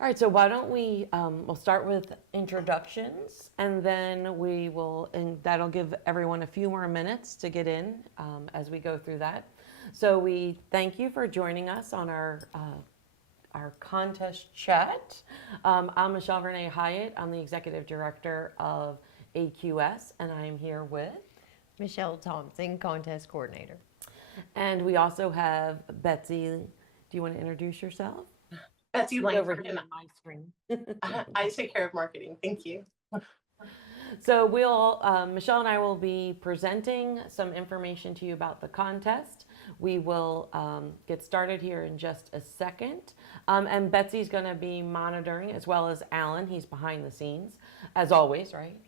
All right, so why don't we'll start with introductions, and then and that'll give everyone a few more minutes to get in as we go through that. So we thank you for joining us on our contest chat. I'm Michelle Renee Hyatt. I'm the Executive Director of AQS, and I'm here with Michelle Thompson, Contest Coordinator. And we also have Betsy. Do you want to introduce yourself? Betsy Over Langford, here and on my screen. I take care of marketing. Thank you. So Michelle and I will be presenting some information to you about the contest. We will get started here in just a second. And Betsy's going to be monitoring, as well as Alan. He's behind the scenes, as always, right?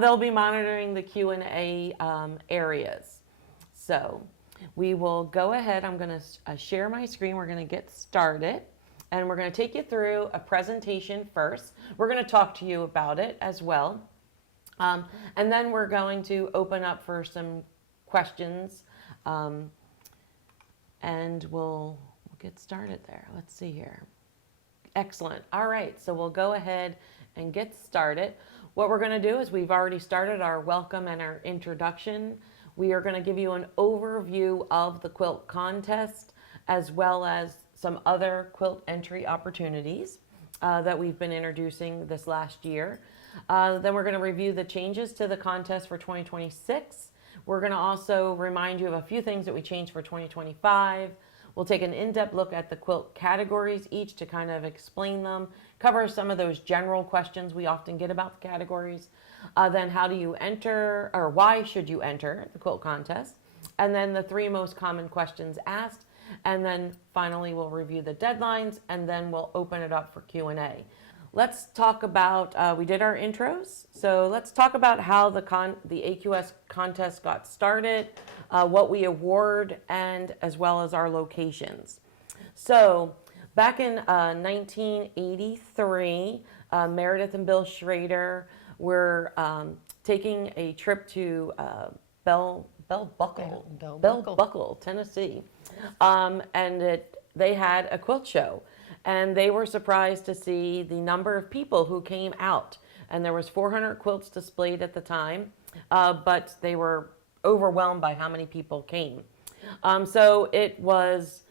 They'll be monitoring the Q&A areas. So we will go ahead. I'm going to share my screen. We're going to get started. And we're going to take you through a presentation first. We're going to talk to you about it as well. And then we're going to open up for some questions. And we'll get started there. Let's see here. Excellent. All right. So we'll go ahead and get started. What we're going to do is we've already started our welcome and our introduction. We are going to give you an overview of the quilt contest, as well as some other quilt entry opportunities that we've been introducing this last year. Then we're going to review the changes to the contest for 2026. We're going to also remind you of a few things that we changed for 2025. We'll take an in-depth look at the quilt categories each to kind of explain them, cover some of those general questions we often get about the categories. Then how do you enter, or why should you enter the quilt contest? And then the 3 most common questions asked. And then finally, we'll review the deadlines, and then we'll open it up for Q&A. Let's talk about, we did our intros, so let's talk about how the AQS contest got started, what we award, and as well as our locations. So back in 1983, Meredith and Bill Schrader were taking a trip to Bell Buckle, Tennessee. They had a quilt show, and they were surprised to see the number of people who came out. And there was 400 quilts displayed at the time, but they were overwhelmed by how many people came. So it was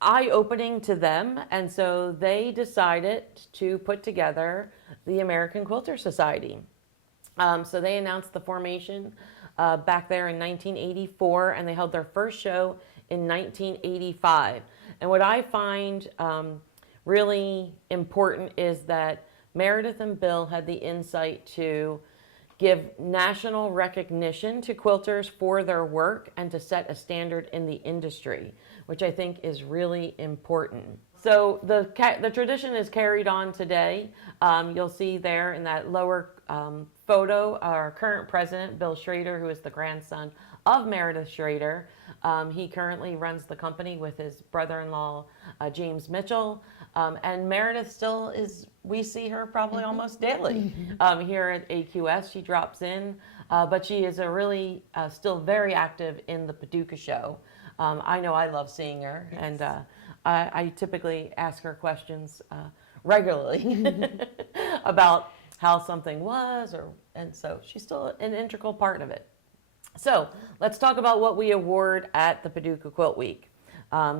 eye-opening to them, and so they decided to put together the American Quilter Society. So they announced the formation back there in 1984, and they held their first show in 1985. And what I find really important is that Meredith and Bill had the insight to give national recognition to quilters for their work and to set a standard in the industry, which I think is really important. So the tradition is carried on today. You'll see there in that lower photo, our current president, Bill Schrader, who is the grandson of Meredith Schrader. He currently runs the company with his brother-in-law, James Mitchell. And Meredith still is, we see her probably almost daily here at AQS. She drops in, but she is still very active in the Paducah show. I know I love seeing her, and I typically ask her questions regularly about how something was, and so she's still an integral part of it. So let's talk about what we award at the Paducah Quilt Week.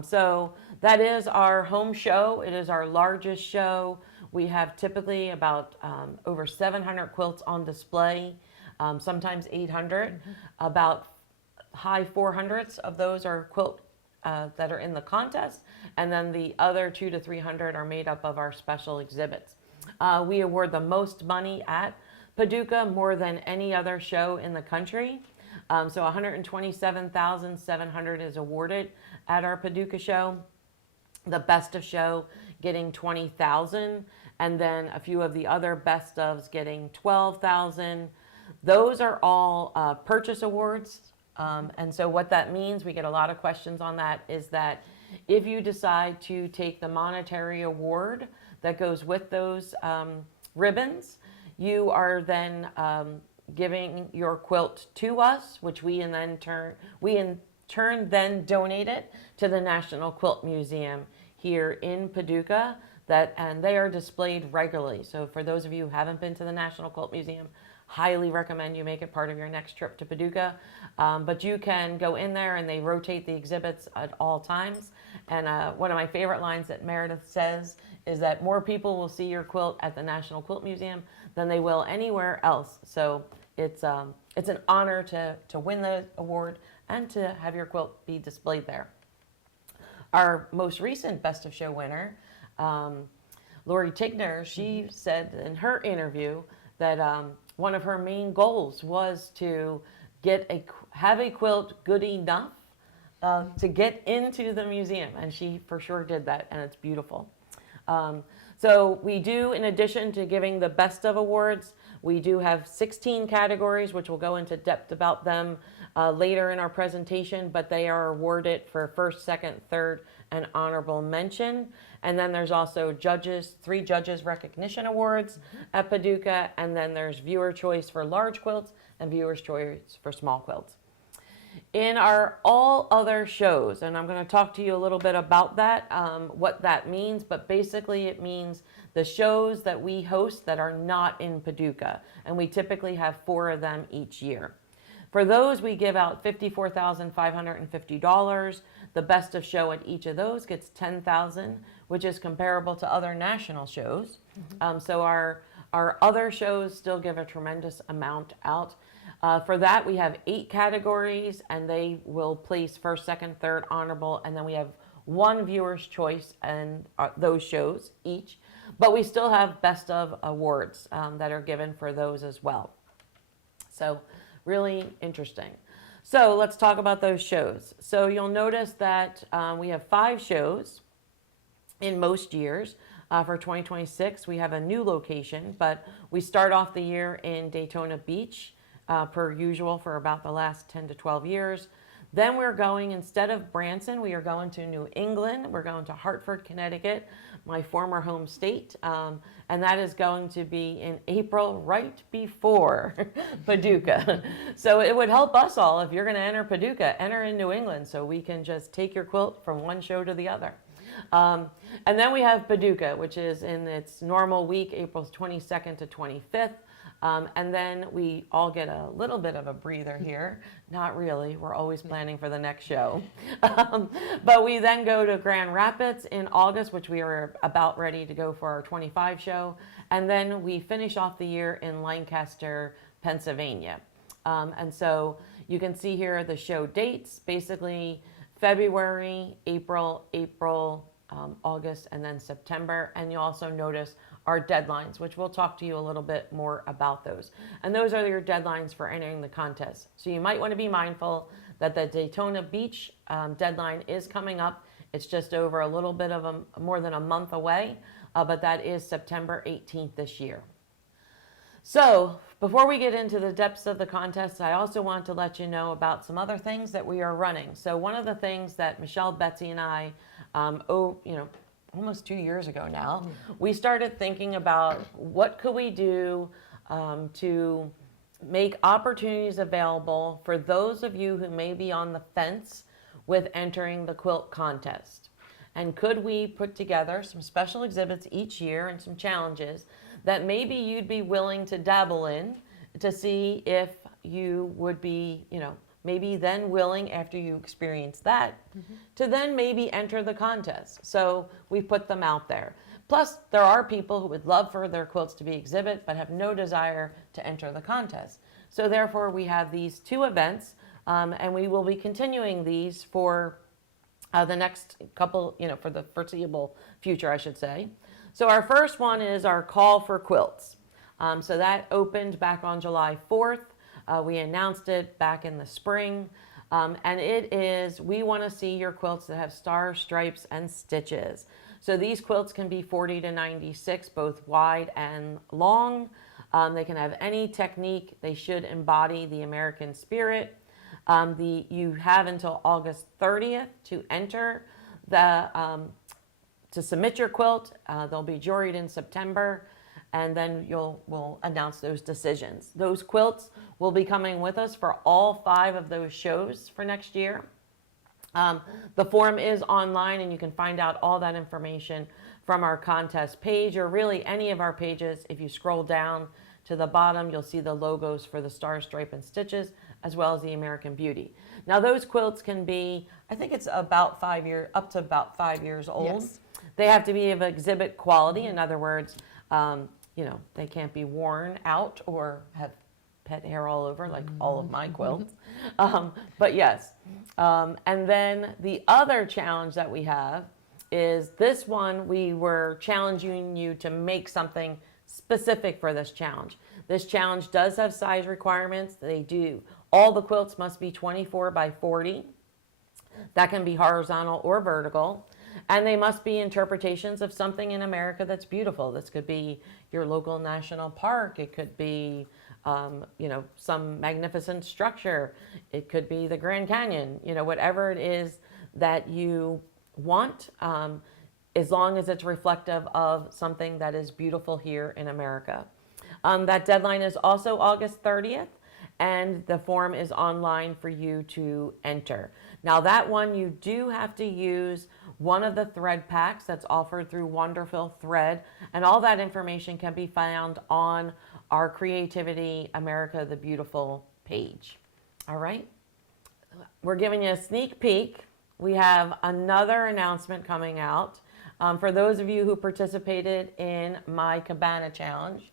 So that is our home show. It is our largest show. We have typically about over 700 quilts on display, sometimes 800. About high 400s of those are quilt that are in the contest, and then the other 200 to 300 are made up of our special exhibits. We award the most money at Paducah, more than any other show in the country. So $127,700 is awarded at our Paducah show. The best of show getting $20,000, and then a few of the other best ofs getting $12,000. Those are all purchase awards. And so what that means, we get a lot of questions on that, is that if you decide to take the monetary award that goes with those ribbons, you are then giving your quilt to us, which we in turn then donate it to the National Quilt Museum here in Paducah. and they are displayed regularly. So for those of you who haven't been to the National Quilt Museum, highly recommend you make it part of your next trip to Paducah. But you can go in there and they rotate the exhibits at all times. And one of my favorite lines that Meredith says is that more people will see your quilt at the National Quilt Museum than they will anywhere else. So it's an honor to win the award and to have your quilt be displayed there. Our most recent Best of Show winner, Lori Tigner, she said in her interview that one of her main goals was to have a quilt good enough to get into the museum, and she for sure did that, and it's beautiful. So we do, in addition to giving the Best of awards, we do have 16 categories, which we'll go into depth about them later in our presentation, but they are awarded for first, second, third, and honorable mention. And then there's also three judges recognition awards at Paducah, and then there's viewer choice for large quilts and viewer's choice for small quilts. In our all other shows, and I'm going to talk to you a little bit about that, what that means, but basically it means the shows that we host that are not in Paducah, and we typically have 4 of them each year. For those, we give out $54,550. The Best of Show at each of those gets $10,000, which is comparable to other national shows. So our other shows still give a tremendous amount out. For that, we have 8 categories, and they will place first, second, third, honorable, and then we have 1 viewer's choice and those shows each. But we still have Best of awards that are given for those as well. So really interesting. So let's talk about those shows. So you'll notice that we have 5 shows in most years. For 2026, we have a new location, but we start off the year in Daytona Beach, per usual for about the last 10 to 12 years. Then we're going, instead of Branson, we are going to New England. We're going to Hartford, Connecticut, my former home state. And that is going to be in April, right before Paducah. So it would help us all, if you're going to enter Paducah, enter in New England so we can just take your quilt from one show to the other. And then we have Paducah, which is in its normal week, April 22nd to 25th. And then we all get a little bit of a breather here. Not really. We're always planning for the next show. But we then go to Grand Rapids in August, which we are about ready to go for our 25 show. And then we finish off the year in Lancaster, Pennsylvania. And so you can see here the show dates, basically February, April, August, and then September. And you also notice our deadlines, which we'll talk to you a little bit more about those. And those are your deadlines for entering the contest. So you might want to be mindful that the Daytona Beach deadline is coming up. It's just over a little bit of more than a month away, but that is September 18th this year. So before we get into the depths of the contest, I also want to let you know about some other things that we are running. So one of the things that Michelle, Betsy, and I, almost 2 years ago now, we started thinking about what could we do to make opportunities available for those of you who may be on the fence with entering the quilt contest. And could we put together some special exhibits each year and some challenges that maybe you'd be willing to dabble in to see if you would be, maybe then willing, after you experience that, to then maybe enter the contest. So we put them out there. Plus, there are people who would love for their quilts to be exhibit but have no desire to enter the contest. So therefore, we have these 2 events, and we will be continuing these for the next couple, for the foreseeable future, I should say. So our first one is our call for quilts. So that opened back on July 4th. We announced it back in the spring, and it is, we want to see your quilts that have stars, stripes, and stitches. So these quilts can be 40 to 96, both wide and long. They can have any technique. They should embody the American spirit. You have until August 30th to enter to submit your quilt. They'll be juried in September, and then we'll announce those decisions. Those quilts will be coming with us for all 5 of those shows for next year. The form is online, and you can find out all that information from our contest page, or really any of our pages. If you scroll down to the bottom, you'll see the logos for the Star, Stripe, and Stitches, as well as the American Beauty. Now, those quilts can be, I think it's about 5 years, up to about 5 years old. Yes. They have to be of exhibit quality. In other words, they can't be worn out or have pet hair all over like all of my quilts. But yes. And then the other challenge that we have is this one. We were challenging you to make something specific for this challenge. This challenge does have size requirements. They do. All the quilts must be 24 by 40. That can be horizontal or vertical. And they must be interpretations of something in America that's beautiful. This could be your local national park. It could be, some magnificent structure. It could be the Grand Canyon. Whatever it is that you want, as long as it's reflective of something that is beautiful here in America. That deadline is also August 30th, and the form is online for you to enter. Now, that one, you do have to use one of the thread packs that's offered through Wonderful Thread, and all that information can be found on our Creativity America the Beautiful page. All right? We're giving you a sneak peek. We have another announcement coming out. For those of you who participated in my Cabana Challenge,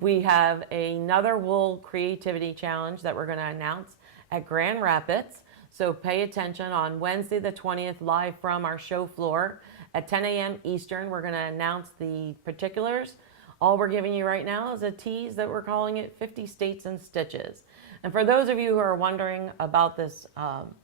we have another wool creativity challenge that we're going to announce at Grand Rapids. So pay attention on Wednesday the 20th, live from our show floor at 10 a.m. Eastern. We're going to announce the particulars. All we're giving you right now is a tease that we're calling it 50 States and Stitches. And for those of you who are wondering about this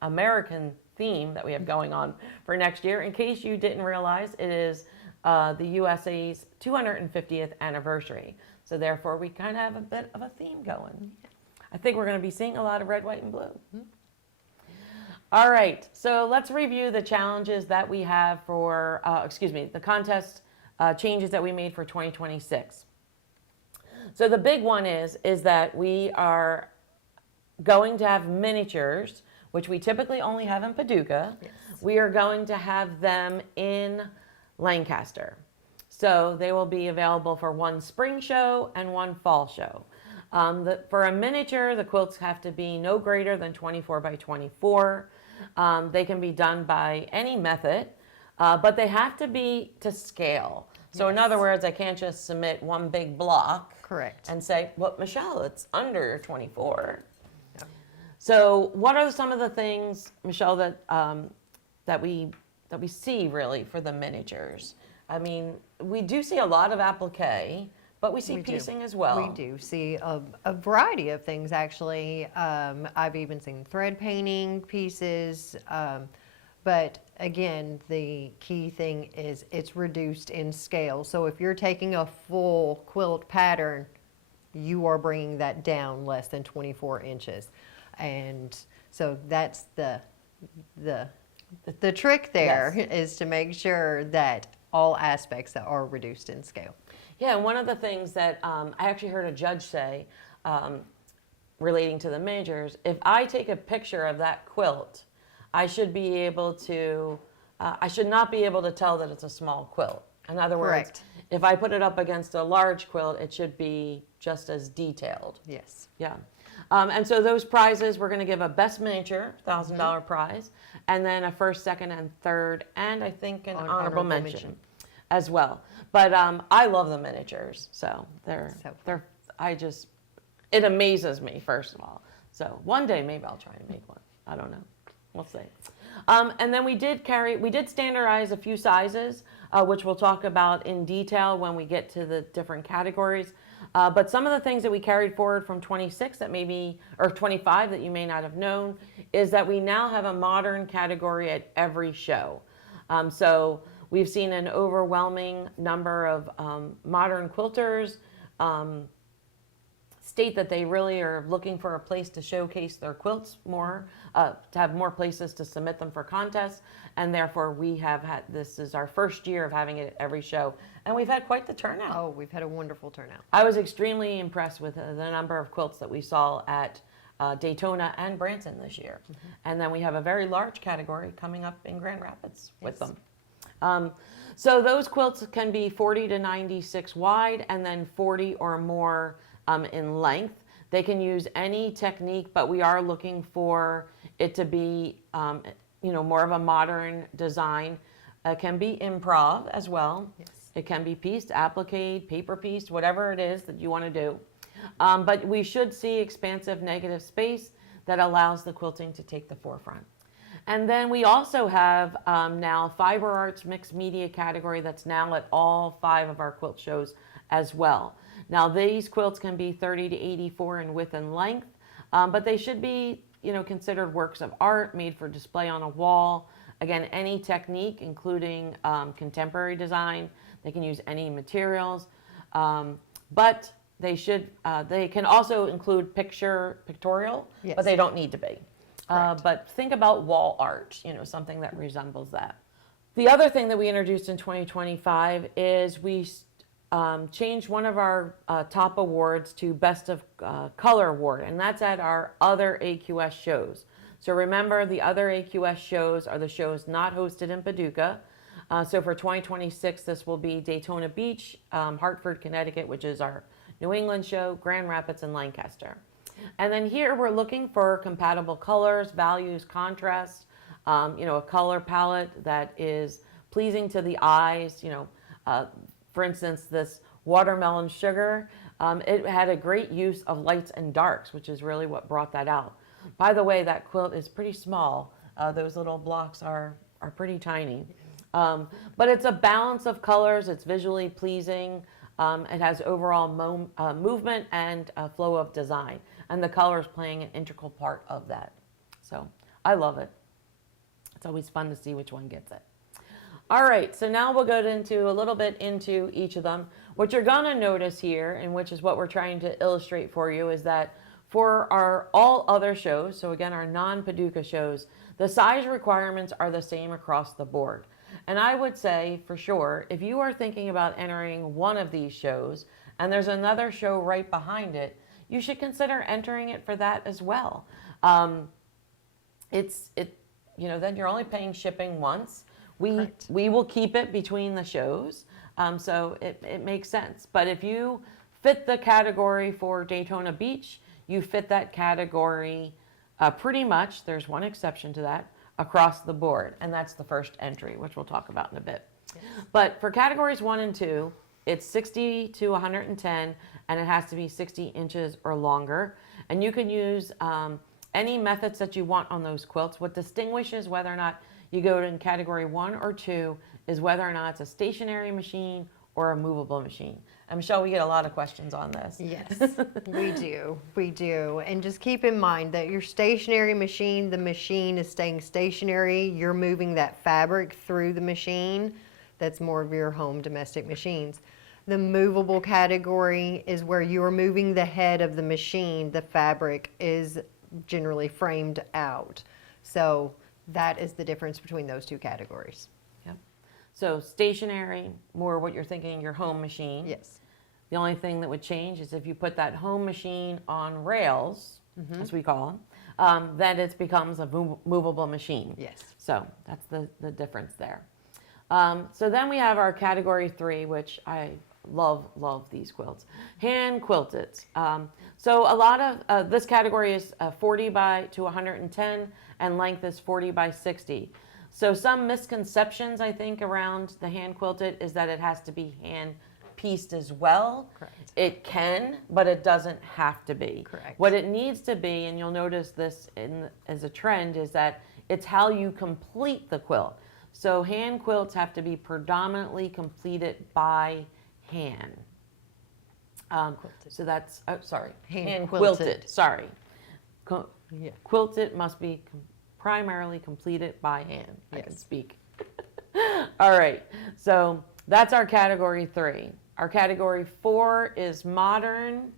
American theme that we have going on for next year, in case you didn't realize, it is the USA's 250th anniversary. So therefore, we kind of have a bit of a theme going. I think we're going to be seeing a lot of red, white, and blue. All right, so let's review the challenges that we have for, the contest changes that we made for 2026. So the big one is that we are going to have miniatures, which we typically only have in Paducah. Yes. We are going to have them in Lancaster. So they will be available for one spring show and one fall show. For a miniature, the quilts have to be no greater than 24 by 24. They can be done by any method, but they have to be to scale. So in other words, I can't just submit one big block. Correct. And say, well, Michelle, it's under 24. Yeah. So what are some of the things, Michelle, that we see really for the miniatures? I mean, we do see a lot of applique, but we see piecing as well. We do see a variety of things, actually. I've even seen thread painting pieces. But again, the key thing is it's reduced in scale. So if you're taking a full quilt pattern, you are bringing that down less than 24 inches. And so that's the trick there, Yes. is to make sure that all aspects are reduced in scale. Yeah, and one of the things that I actually heard a judge say relating to the miniatures, if I take a picture of that quilt, I should be able to, I should not be able to tell that it's a small quilt. In other words, Correct. if I put it up against a large quilt, it should be just as detailed. Yes. Yeah. And so those prizes, we're going to give a best miniature, $1,000 prize, and then a first, second, and third, and I think an honorable mention as well. But I love the miniatures, so it amazes me, first of all. So one day maybe I'll try and make one. I don't know. We'll see. And then we did standardize a few sizes, which we'll talk about in detail when we get to the different categories. But some of the things that we carried forward from 26 or 25 that you may not have known, is that we now have a modern category at every show. So we've seen an overwhelming number of modern quilters state that they really are looking for a place to showcase their quilts more, to have more places to submit them for contests, and therefore this is our first year of having it at every show, and we've had quite the turnout. Oh, we've had a wonderful turnout. I was extremely impressed with the number of quilts that we saw at Daytona and Branson this year. And then we have a very large category coming up in Grand Rapids with them. So those quilts can be 40 to 96 wide and then 40 or more in length. They can use any technique, but we are looking for it to be, more of a modern design. It can be improv as well. Yes. It can be pieced, applique, paper pieced, whatever it is that you want to do. But we should see expansive negative space that allows the quilting to take the forefront. And then we also have now fiber arts mixed media category that's now at all 5 of our quilt shows as well. Now these quilts can be 30 to 84 in width and length, but they should be considered works of art made for display on a wall. Again, any technique, including contemporary design. They can use any materials, but they can also include pictorial, Yes. but they don't need to be. Correct. But think about wall art, something that resembles that. The other thing that we introduced in 2025 is we changed one of our top awards to Best of Color Award, and that's at our other AQS shows. So remember, the other AQS shows are the shows not hosted in Paducah. So for 2026, this will be Daytona Beach, Hartford, Connecticut, which is our New England show, Grand Rapids, and Lancaster. And then here we're looking for compatible colors, values, contrast, a color palette that is pleasing to the eyes. For instance, this watermelon sugar, it had a great use of lights and darks, which is really what brought that out. By the way, that quilt is pretty small. Those little blocks are pretty tiny. But it's a balance of colors. It's visually pleasing. It has overall movement and flow of design. And the colors playing an integral part of that. So I love it. It's always fun to see which one gets it. All right, so now we'll go into a little bit into each of them. What you're gonna notice here, and which is what we're trying to illustrate for you, is that for our all other shows, so again, our non-Paducah shows, the size requirements are the same across the board. And I would say, for sure, if you are thinking about entering one of these shows, and there's another show right behind it, you should consider entering it for that as well. Then you're only paying shipping once. We will keep it between the shows, so it makes sense. But if you fit the category for Daytona Beach, you fit that category pretty much, there's one exception to that, across the board, and that's the first entry, which we'll talk about in a bit. Yes. But for categories 1 and 2, it's 60 to 110, and it has to be 60 inches or longer. And you can use any methods that you want on those quilts. What distinguishes whether or not you go in category 1 or 2 is whether or not it's a stationary machine or a movable machine. And Michelle, we get a lot of questions on this. Yes, we do. And just keep in mind that your stationary machine, the machine is staying stationary. You're moving that fabric through the machine. That's more of your home domestic machines. The movable category is where you're moving the head of the machine. The fabric is generally framed out. So that is the difference between those two categories. Yep. So stationary, more what you're thinking, your home machine. Yes. The only thing that would change is if you put that home machine on rails, as we call them, then it becomes a movable machine. Yes. So that's the difference there. So then we have our category 3, which I love these quilts. Hand quilted. So a lot of this category is 40 to 110, and length is 40 by 60. So some misconceptions, I think, around the hand quilted is that it has to be hand pieced as well. Correct. It can, but it doesn't have to be. Correct. What it needs to be, and you'll notice this as a trend, is that it's how you complete the quilt. So hand quilts have to be predominantly completed by hand. So that's, hand quilted. Sorry. Yeah. Quilted must be primarily completed by hand. I Yes. can speak. All right. So that's our category 3. Our category 4 is modern,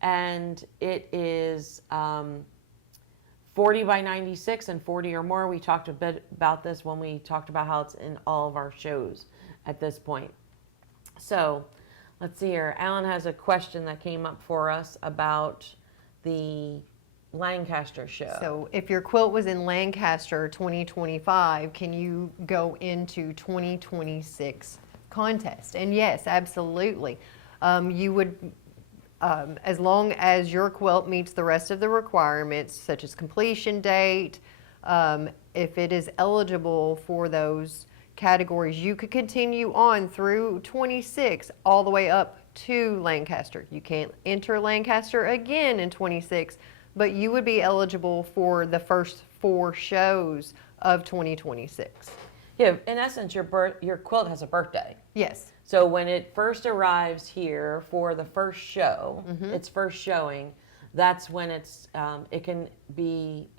and it is 40 by 96 and 40 or more. We talked a bit about this when we talked about how it's in all of our shows at this point. So let's see here. Alan has a question that came up for us about the Lancaster show. So if your quilt was in Lancaster 2025, can you go into 2026 contest? And yes, absolutely. You would, as long as your quilt meets the rest of the requirements, such as completion date, if it is eligible for those categories, you could continue on through 26 all the way up to Lancaster. You can't enter Lancaster again in 26, but you would be eligible for the first 4 shows of 2026. Yeah, in essence, your quilt has a birthday. Yes. So when it first arrives here for the first show, its first showing, that's when it can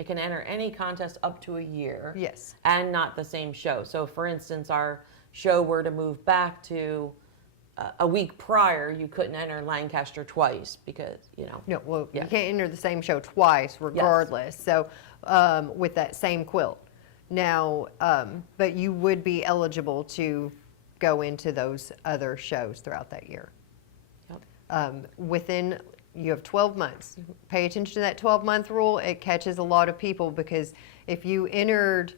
enter any contest up to a year. Yes. And not the same show. So for instance, our show were to move back to a week prior, you couldn't enter Lancaster twice because, No, well, Yeah. you can't enter the same show twice regardless. So with that same quilt. Now, but you would be eligible to go into those other shows throughout that year. Yep. You have 12 months. Pay attention to that 12-month rule. It catches a lot of people because if you entered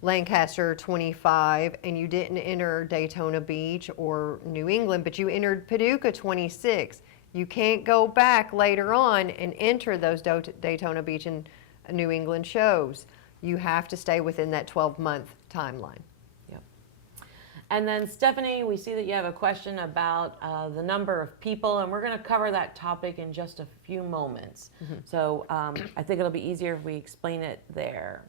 Lancaster 25 and you didn't enter Daytona Beach or New England, but you entered Paducah 26, you can't go back later on and enter those Daytona Beach and New England shows. You have to stay within that 12-month timeline. Yep. And then Stephanie, we see that you have a question about the number of people, and we're going to cover that topic in just a few moments. So I think it'll be easier if we explain it there.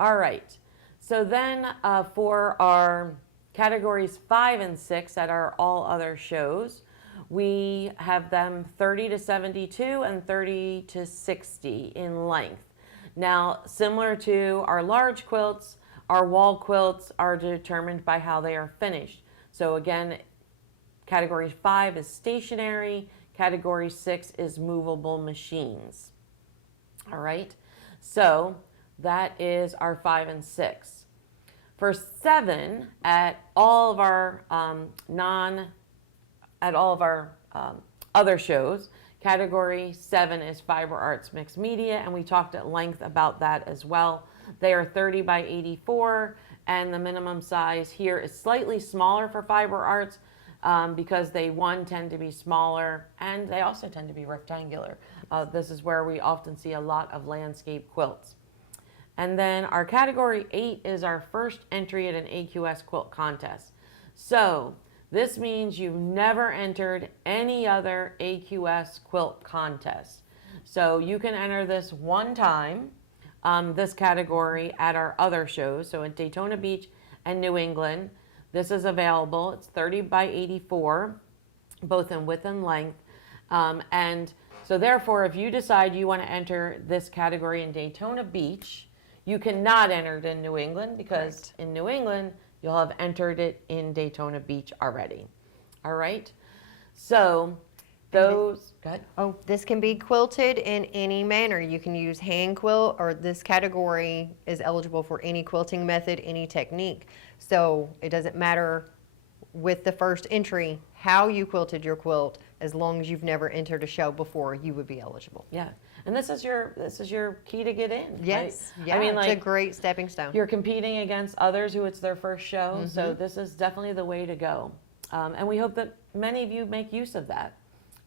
All right. So then for our categories 5 and 6 at our all other shows, we have them 30 to 72 and 30 to 60 in length. Now, similar to our large quilts, our wall quilts are determined by how they are finished. So again, category 5 is stationary, category 6 is movable machines. All right, so that is our 5 and 6. For 7, at all of our other shows, category 7 is fiber arts mixed media, and we talked at length about that as well. They are 30 by 84, and the minimum size here is slightly smaller for fiber arts because they, tend to be smaller, and they also tend to be rectangular. This is where we often see a lot of landscape quilts. And then our category 8 is our first entry at an AQS Quilt Contest. So this means you've never entered any other AQS Quilt Contest. So you can enter this one time, this category at our other shows. So at Daytona Beach and New England, this is available. It's 30 by 84, both in width and length. And so therefore, if you decide you want to enter this category in Daytona Beach, you cannot enter it in New England because in New England, you'll have entered it in Daytona Beach already. All right. So those, go ahead. Oh, this can be quilted in any manner. You can use hand quilt, or this category is eligible for any quilting method, any technique. So it doesn't matter with the first entry how you quilted your quilt, as long as you've never entered a show before, you would be eligible. Yeah. And this is your key to get in. Yes. Right? Yeah, I mean, it's a great stepping stone. You're competing against others who it's their first show. So this is definitely the way to go. And we hope that many of you make use of that.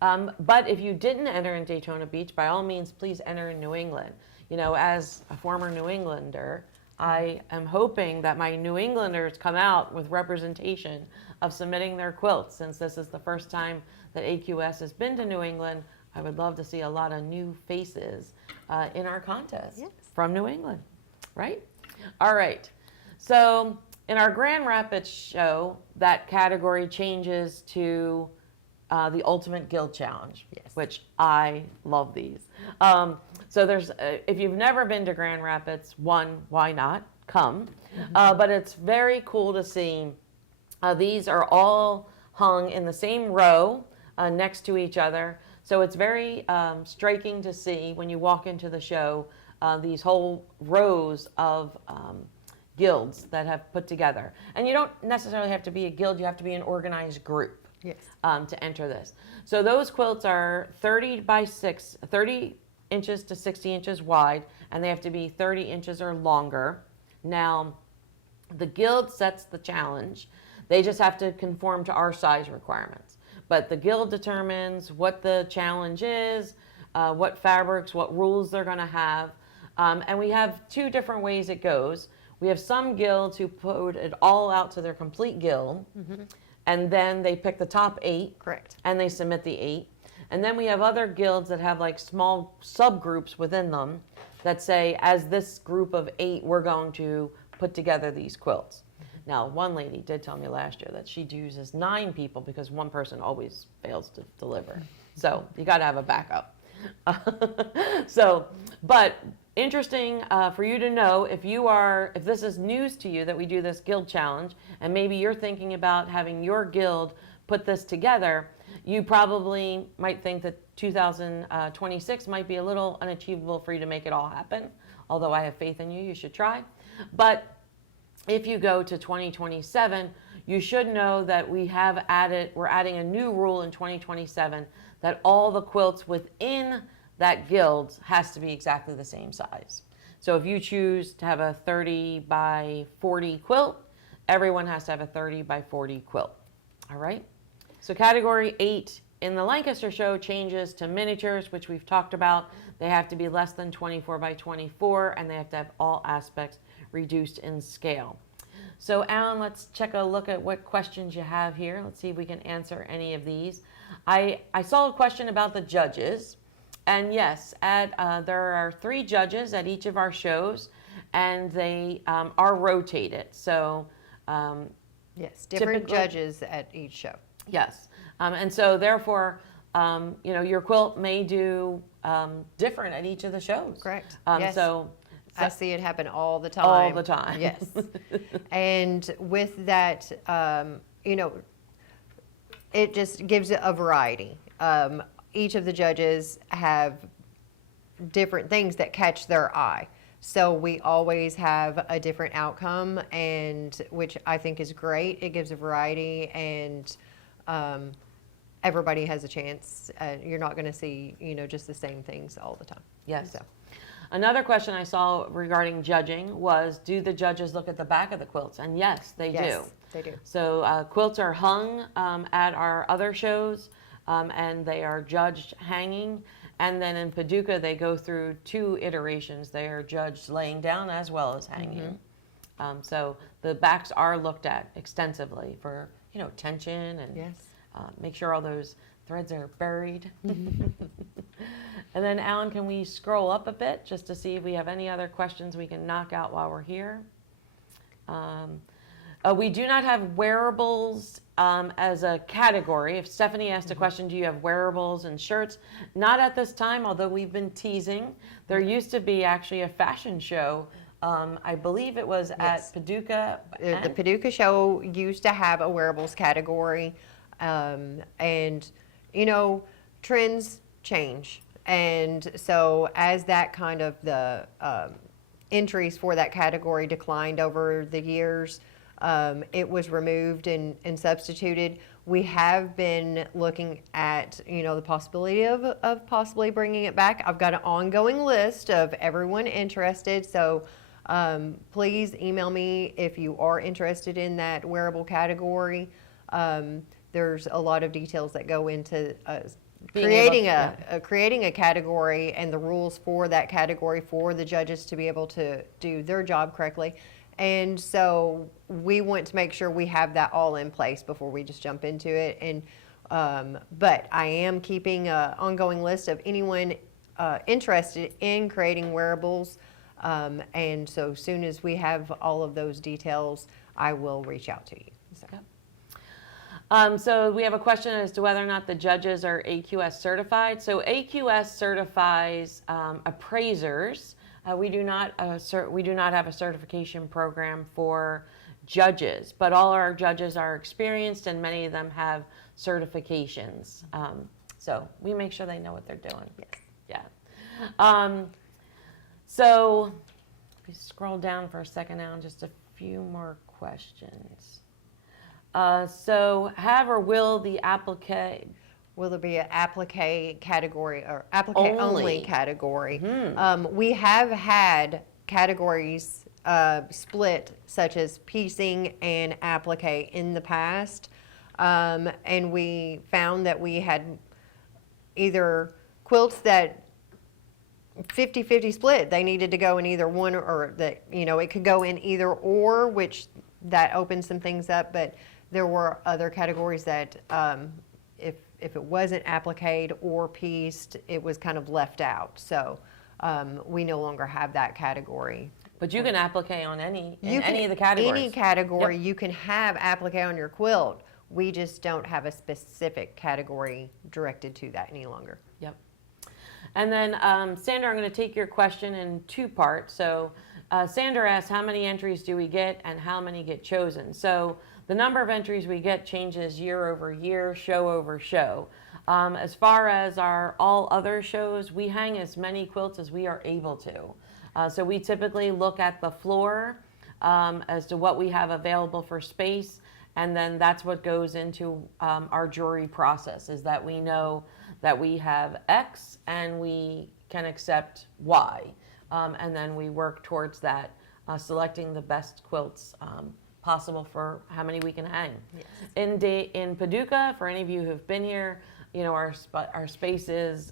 But if you didn't enter in Daytona Beach, by all means, please enter in New England. You know, as a former New Englander, I am hoping that my New Englanders come out with representation of submitting their quilts. Since this is the first time that AQS has been to New England, I would love to see a lot of new faces in our contest from New England, right? All right. So in our Grand Rapids show, that category changes to the Ultimate Guild Challenge, which I love these. So there's, if you've never been to Grand Rapids, why not? Come. But it's very cool to see. These are all hung in the same row next to each other. So it's very striking to see when you walk into the show, these whole rows of guilds that have put together. And you don't necessarily have to be a guild, you have to be an organized group to enter this. So those quilts are 30 inches to 60 inches wide, and they have to be 30 inches or longer. Now, the guild sets the challenge. They just have to conform to our size requirements. But the guild determines what the challenge is, what fabrics, what rules they're going to have. And we have two different ways it goes. We have some guilds who put it all out to their complete guild, and then they pick the top 8. Correct. And they submit the 8. And then we have other guilds that have like small subgroups within them that say, as this group of 8, we're going to put together these quilts. Now, one lady did tell me last year that she uses 9 people because one person always fails to deliver. So you got to have a backup. But interesting for you to know, if this is news to you that we do this guild challenge, and maybe you're thinking about having your guild put this together, you probably might think that 2026 might be a little unachievable for you to make it all happen. Although I have faith in you, you should try. But if you go to 2027, you should know that we're adding a new rule in 2027 that all the quilts within that guild has to be exactly the same size. So if you choose to have a 30 by 40 quilt, everyone has to have a 30 by 40 quilt. All right? So category 8 in the Lancaster show changes to miniatures, which we've talked about. They have to be less than 24 by 24, and they have to have all aspects reduced in scale. So Alan, let's take a look at what questions you have here. Let's see if we can answer any of these. I saw a question about the judges. And yes, there are 3 judges at each of our shows, and they are rotated. So yes, different typically, judges at each show. Yes, and so therefore, your quilt may do different at each of the shows. Correct. Yes. So I see it happen all the time. all the time. Yes. And with that, it just gives it a variety. Each of the judges have different things that catch their eye. So we always have a different outcome, and which I think is great. It gives a variety, and everybody has a chance. You're not going to see, just the same things all the time. Yes. So. Another question I saw regarding judging was, do the judges look at the back of the quilts? And yes, they do. Yes, they do. So quilts are hung at our other shows, and they are judged hanging. And then in Paducah, they go through 2 iterations. They are judged laying down as well as hanging. So the backs are looked at extensively for, tension and Yes. make sure all those threads are buried. And then, Alan, can we scroll up a bit just to see if we have any other questions we can knock out while we're here? We do not have wearables as a category. If Stephanie asked a question, do you have wearables and shirts? Not at this time, although we've been teasing. There used to be actually a fashion show. I believe it was Yes. at Paducah. The Paducah show used to have a wearables category, and trends change, and so as that kind of the entries for that category declined over the years, it was removed and substituted. We have been looking at the possibility of possibly bringing it back. I've got an ongoing list of everyone interested, so please email me if you are interested in that wearable category. There's a lot of details that go into creating a category and the rules for that category for the judges to be able to do their job correctly. And so we want to make sure we have that all in place before we just jump into it. And but I am keeping an ongoing list of anyone interested in creating wearables. And so soon as we have all of those details, I will reach out to you. So. So we have a question as to whether or not the judges are AQS certified. So AQS certifies appraisers. We do not have a certification program for judges, but all our judges are experienced, and many of them have certifications. So we make sure they know what they're doing. Yes. Yeah. So if we scroll down for a second now, just a few more questions. So have or will the applique? Will there be an applique category or applique only Only. category? We have had categories split, such as piecing and applique in the past, and we found that we had either quilts that 50-50 split. They needed to go in either one, or that, it could go in either or, which that opens some things up. But there were other categories that if it wasn't appliqued or pieced, it was kind of left out. So we no longer have that category. But you can applique on any You can- any of the categories. Any category, Yep. you can have applique on your quilt. We just don't have a specific category directed to that any longer. Yep. And then, Sandra, I'm going to take your question in two parts. So, Sandra asked, how many entries do we get and how many get chosen? So, the number of entries we get changes year over year, show over show. As far as our all other shows, we hang as many quilts as we are able to. So, we typically look at the floor as to what we have available for space. And then that's what goes into our jury process, is that we know that we have X and we can accept Y. And then we work towards that, selecting the best quilts possible for how many we can hang. Yes. In Paducah, for any of you who've been here, our space is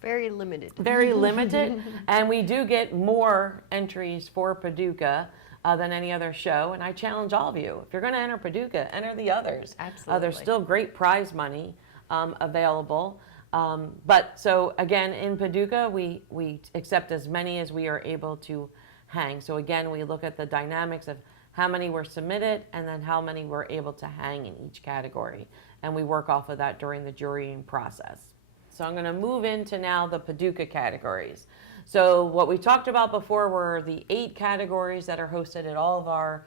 Very limited. very limited, and we do get more entries for Paducah than any other show. And I challenge all of you, if you're going to enter Paducah, enter the others. Absolutely. There's still great prize money available. But so again, in Paducah, we accept as many as we are able to hang. So again, we look at the dynamics of how many were submitted and then how many we're able to hang in each category. And we work off of that during the jurying process. So I'm going to move into now the Paducah categories. So what we talked about before were the 8 categories that are hosted at all of our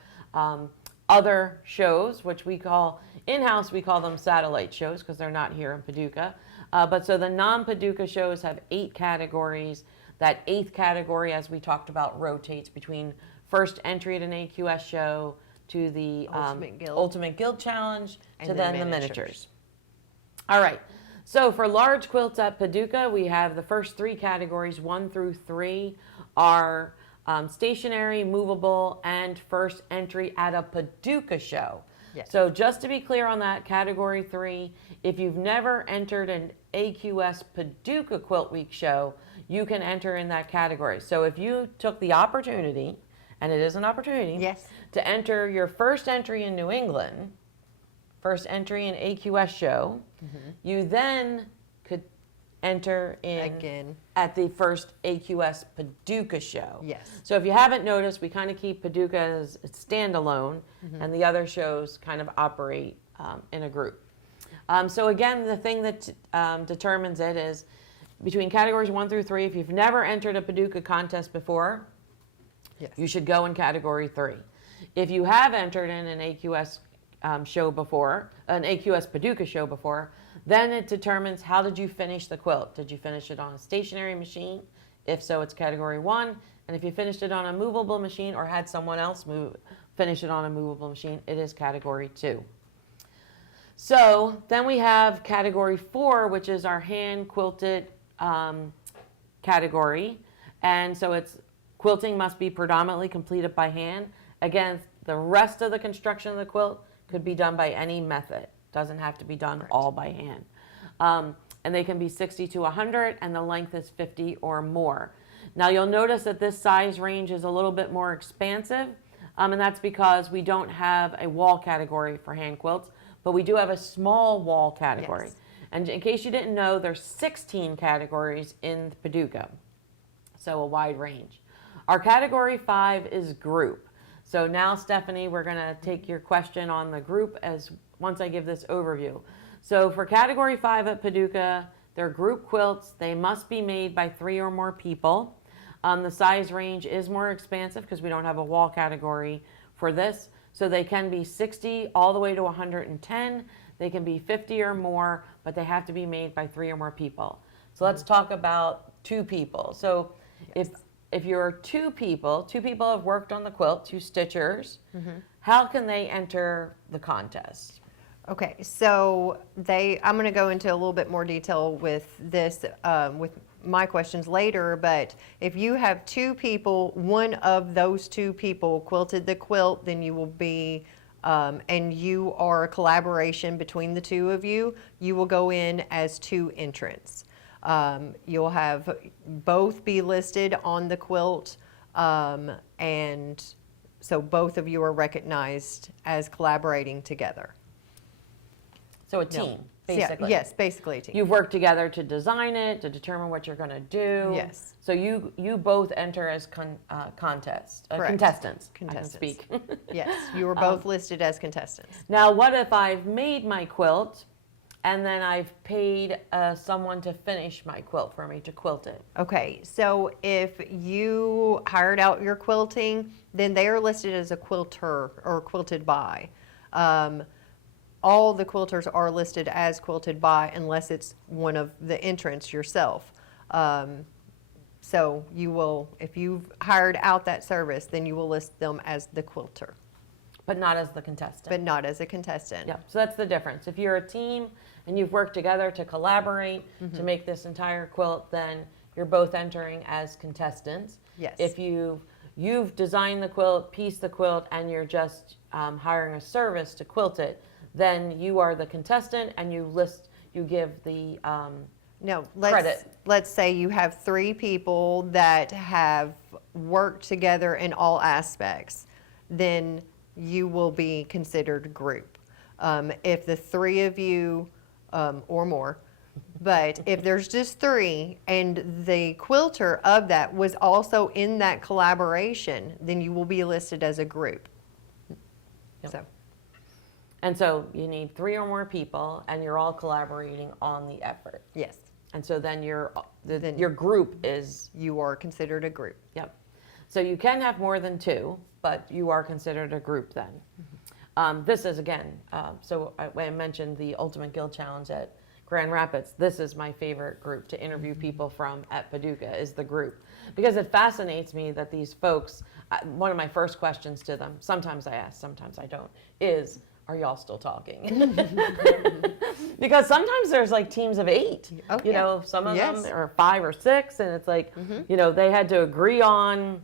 other shows, which we call, in-house we call them satellite shows because they're not here in Paducah. But so the non-Paducah shows have 8 categories. That 8th category, as we talked about, rotates between first entry at an AQS show to the Ultimate Guild Challenge, And to then then the miniatures. miniatures. All right. So for large quilts at Paducah, we have the first 3 categories, 1 through 3, are stationary, movable, and first entry at a Paducah show. Yes. So just to be clear on that, category 3, if you've never entered an AQS Paducah Quilt Week show, you can enter in that category. So if you took the opportunity, and it is an opportunity, Yes. to enter your first entry in New England, first entry in AQS show, you then could enter in Again. at the first AQS Paducah show. Yes. So if you haven't noticed, we kind of keep Paducah as a standalone, and the other shows kind of operate in a group. So again, the thing that determines it is between categories 1 through 3. If you've never entered a Paducah contest before, Yes. you should go in category 3. If you have entered in an AQS show before, an AQS Paducah show before, then it determines how did you finish the quilt. Did you finish it on a stationary machine? If so, it's category 1. And if you finished it on a movable machine or had someone else finish it on a movable machine, it is category 2. So then we have category 4, which is our hand quilted category. And so it's quilting must be predominantly completed by hand. Again, the rest of the construction of the quilt could be done by any method. Doesn't have to be done all by hand. And they can be 60 to 100, and the length is 50 or more. Now you'll notice that this size range is a little bit more expansive, and that's because we don't have a wall category for hand quilts, but we do have a small wall category. Yes. And in case you didn't know, there's 16 categories in Paducah, so a wide range. Our category 5 is group. So now, Stephanie, we're going to take your question on the group once I give this overview. So for category 5 at Paducah, they're group quilts. They must be made by 3 or more people. The size range is more expansive because we don't have a wall category for this. So they can be 60 all the way to 110. They can be 50 or more, but they have to be made by 3 or more people. So let's talk about 2 people. So if you're 2 people have worked on the quilt, 2 stitchers, how can they enter the contest? Okay, so I'm going to go into a little bit more detail with this, with my questions later, but if you have two people, one of those two people quilted the quilt, then you will be, and you are a collaboration between the two of you, you will go in as two entrants. You'll have both be listed on the quilt, and so both of you are recognized as collaborating together. So a team, basically. Yeah, yes, basically a team. You've worked together to design it, to determine what you're going to do. Yes. So you both enter as contestants. Contestants. I can speak. Yes, you were both listed as contestants. Now, what if I've made my quilt and then I've paid someone to finish my quilt for me, to quilt it? Okay, so if you hired out your quilting, then they are listed as a quilter or quilted by. All the quilters are listed as quilted by unless it's one of the entrants yourself. So you will, if you've hired out that service, then you will list them as the quilter, But not as the contestant. but not as a contestant. Yeah, so that's the difference. If you're a team and you've worked together to collaborate to make this entire quilt, then you're both entering as contestants. Yes. If you've designed the quilt, pieced the quilt, and you're just hiring a service to quilt it, then you are the contestant, and you give the No, credit. let's say you have three people that have worked together in all aspects, then you will be considered a group. If the three of you, or more, but if there's just three and the quilter of that was also in that collaboration, then you will be listed as a group. Yep. So. And so you need 3 or more people, and you're all collaborating on the effort. Yes, And so then your Then- your group is, you are considered a group. yep. So you can have more than 2, but you are considered a group then. This is, again, so I mentioned the Ultimate Guild Challenge at Grand Rapids. This is my favorite group to interview people from at Paducah, is the group. Because it fascinates me that these folks, one of my first questions to them, sometimes I ask, sometimes I don't, is, are y'all still talking? Because sometimes there's like teams of 8. Oh, you yeah. know, some of Yes. them are 5 or 6, and it's like, you know, they had to agree on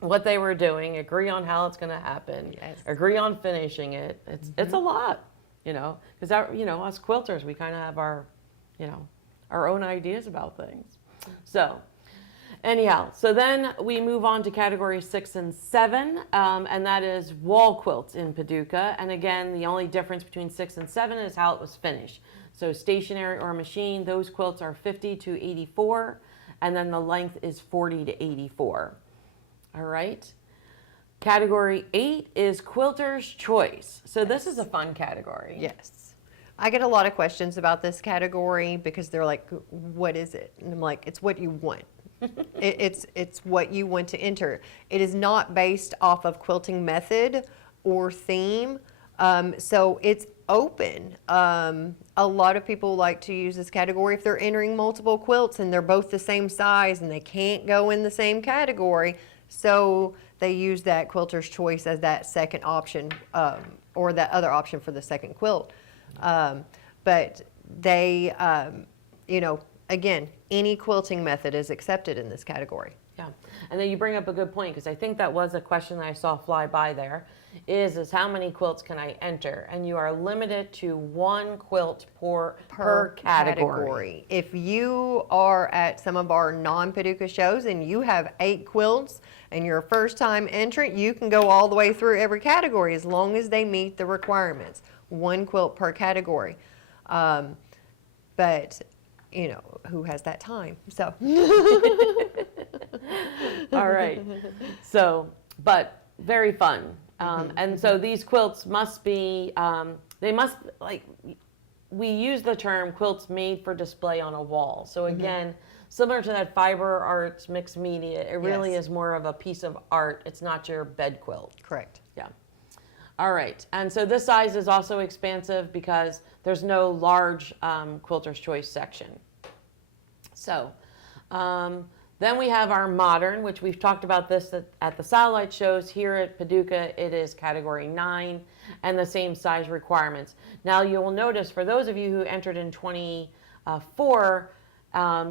what they were doing, agree on how it's going to happen, Yes. agree on finishing it. It's a lot, you know, because you know, us quilters, we kind of have our, you know, our own ideas about things. So anyhow, so then we move on to category 6 and 7, and that is wall quilts in Paducah. And again, the only difference between 6 and 7 is how it was finished. So stationary or machine, those quilts are 50 to 84, and then the length is 40 to 84. All right. Category 8 is Quilter's Choice. So this is a fun category. Yes. I get a lot of questions about this category because they're like, what is it? And I'm like, it's what you want. It's what you want to enter. It is not based off of quilting method or theme. So it's open. A lot of people like to use this category if they're entering multiple quilts and they're both the same size and they can't go in the same category. So they use that Quilter's Choice as that second option, or that other option for the second quilt. But they, you know, again, any quilting method is accepted in this category. Yeah, and then you bring up a good point, because I think that was a question that I saw fly by there, is how many quilts can I enter? And you are limited to 1 quilt per category. If you are at some of our non-Paducah shows and you have 8 quilts and you're a first-time entrant, you can go all the way through every category as long as they meet the requirements. 1 quilt per category. But, you know, who has that time? So. All right. So, but very fun. And so these quilts must be, they must, like, we use the term quilts made for display on a wall. So again, similar to that fiber arts mixed media, it really Yes. is more of a piece of art. It's not your bed quilt. Correct. Yeah. All right. And so this size is also expansive because there's no large Quilter's Choice section. So Then we have our modern, which we've talked about this at the satellite shows. Here at Paducah, it is category 9 and the same size requirements. Now you will notice, for those of you who entered in 24,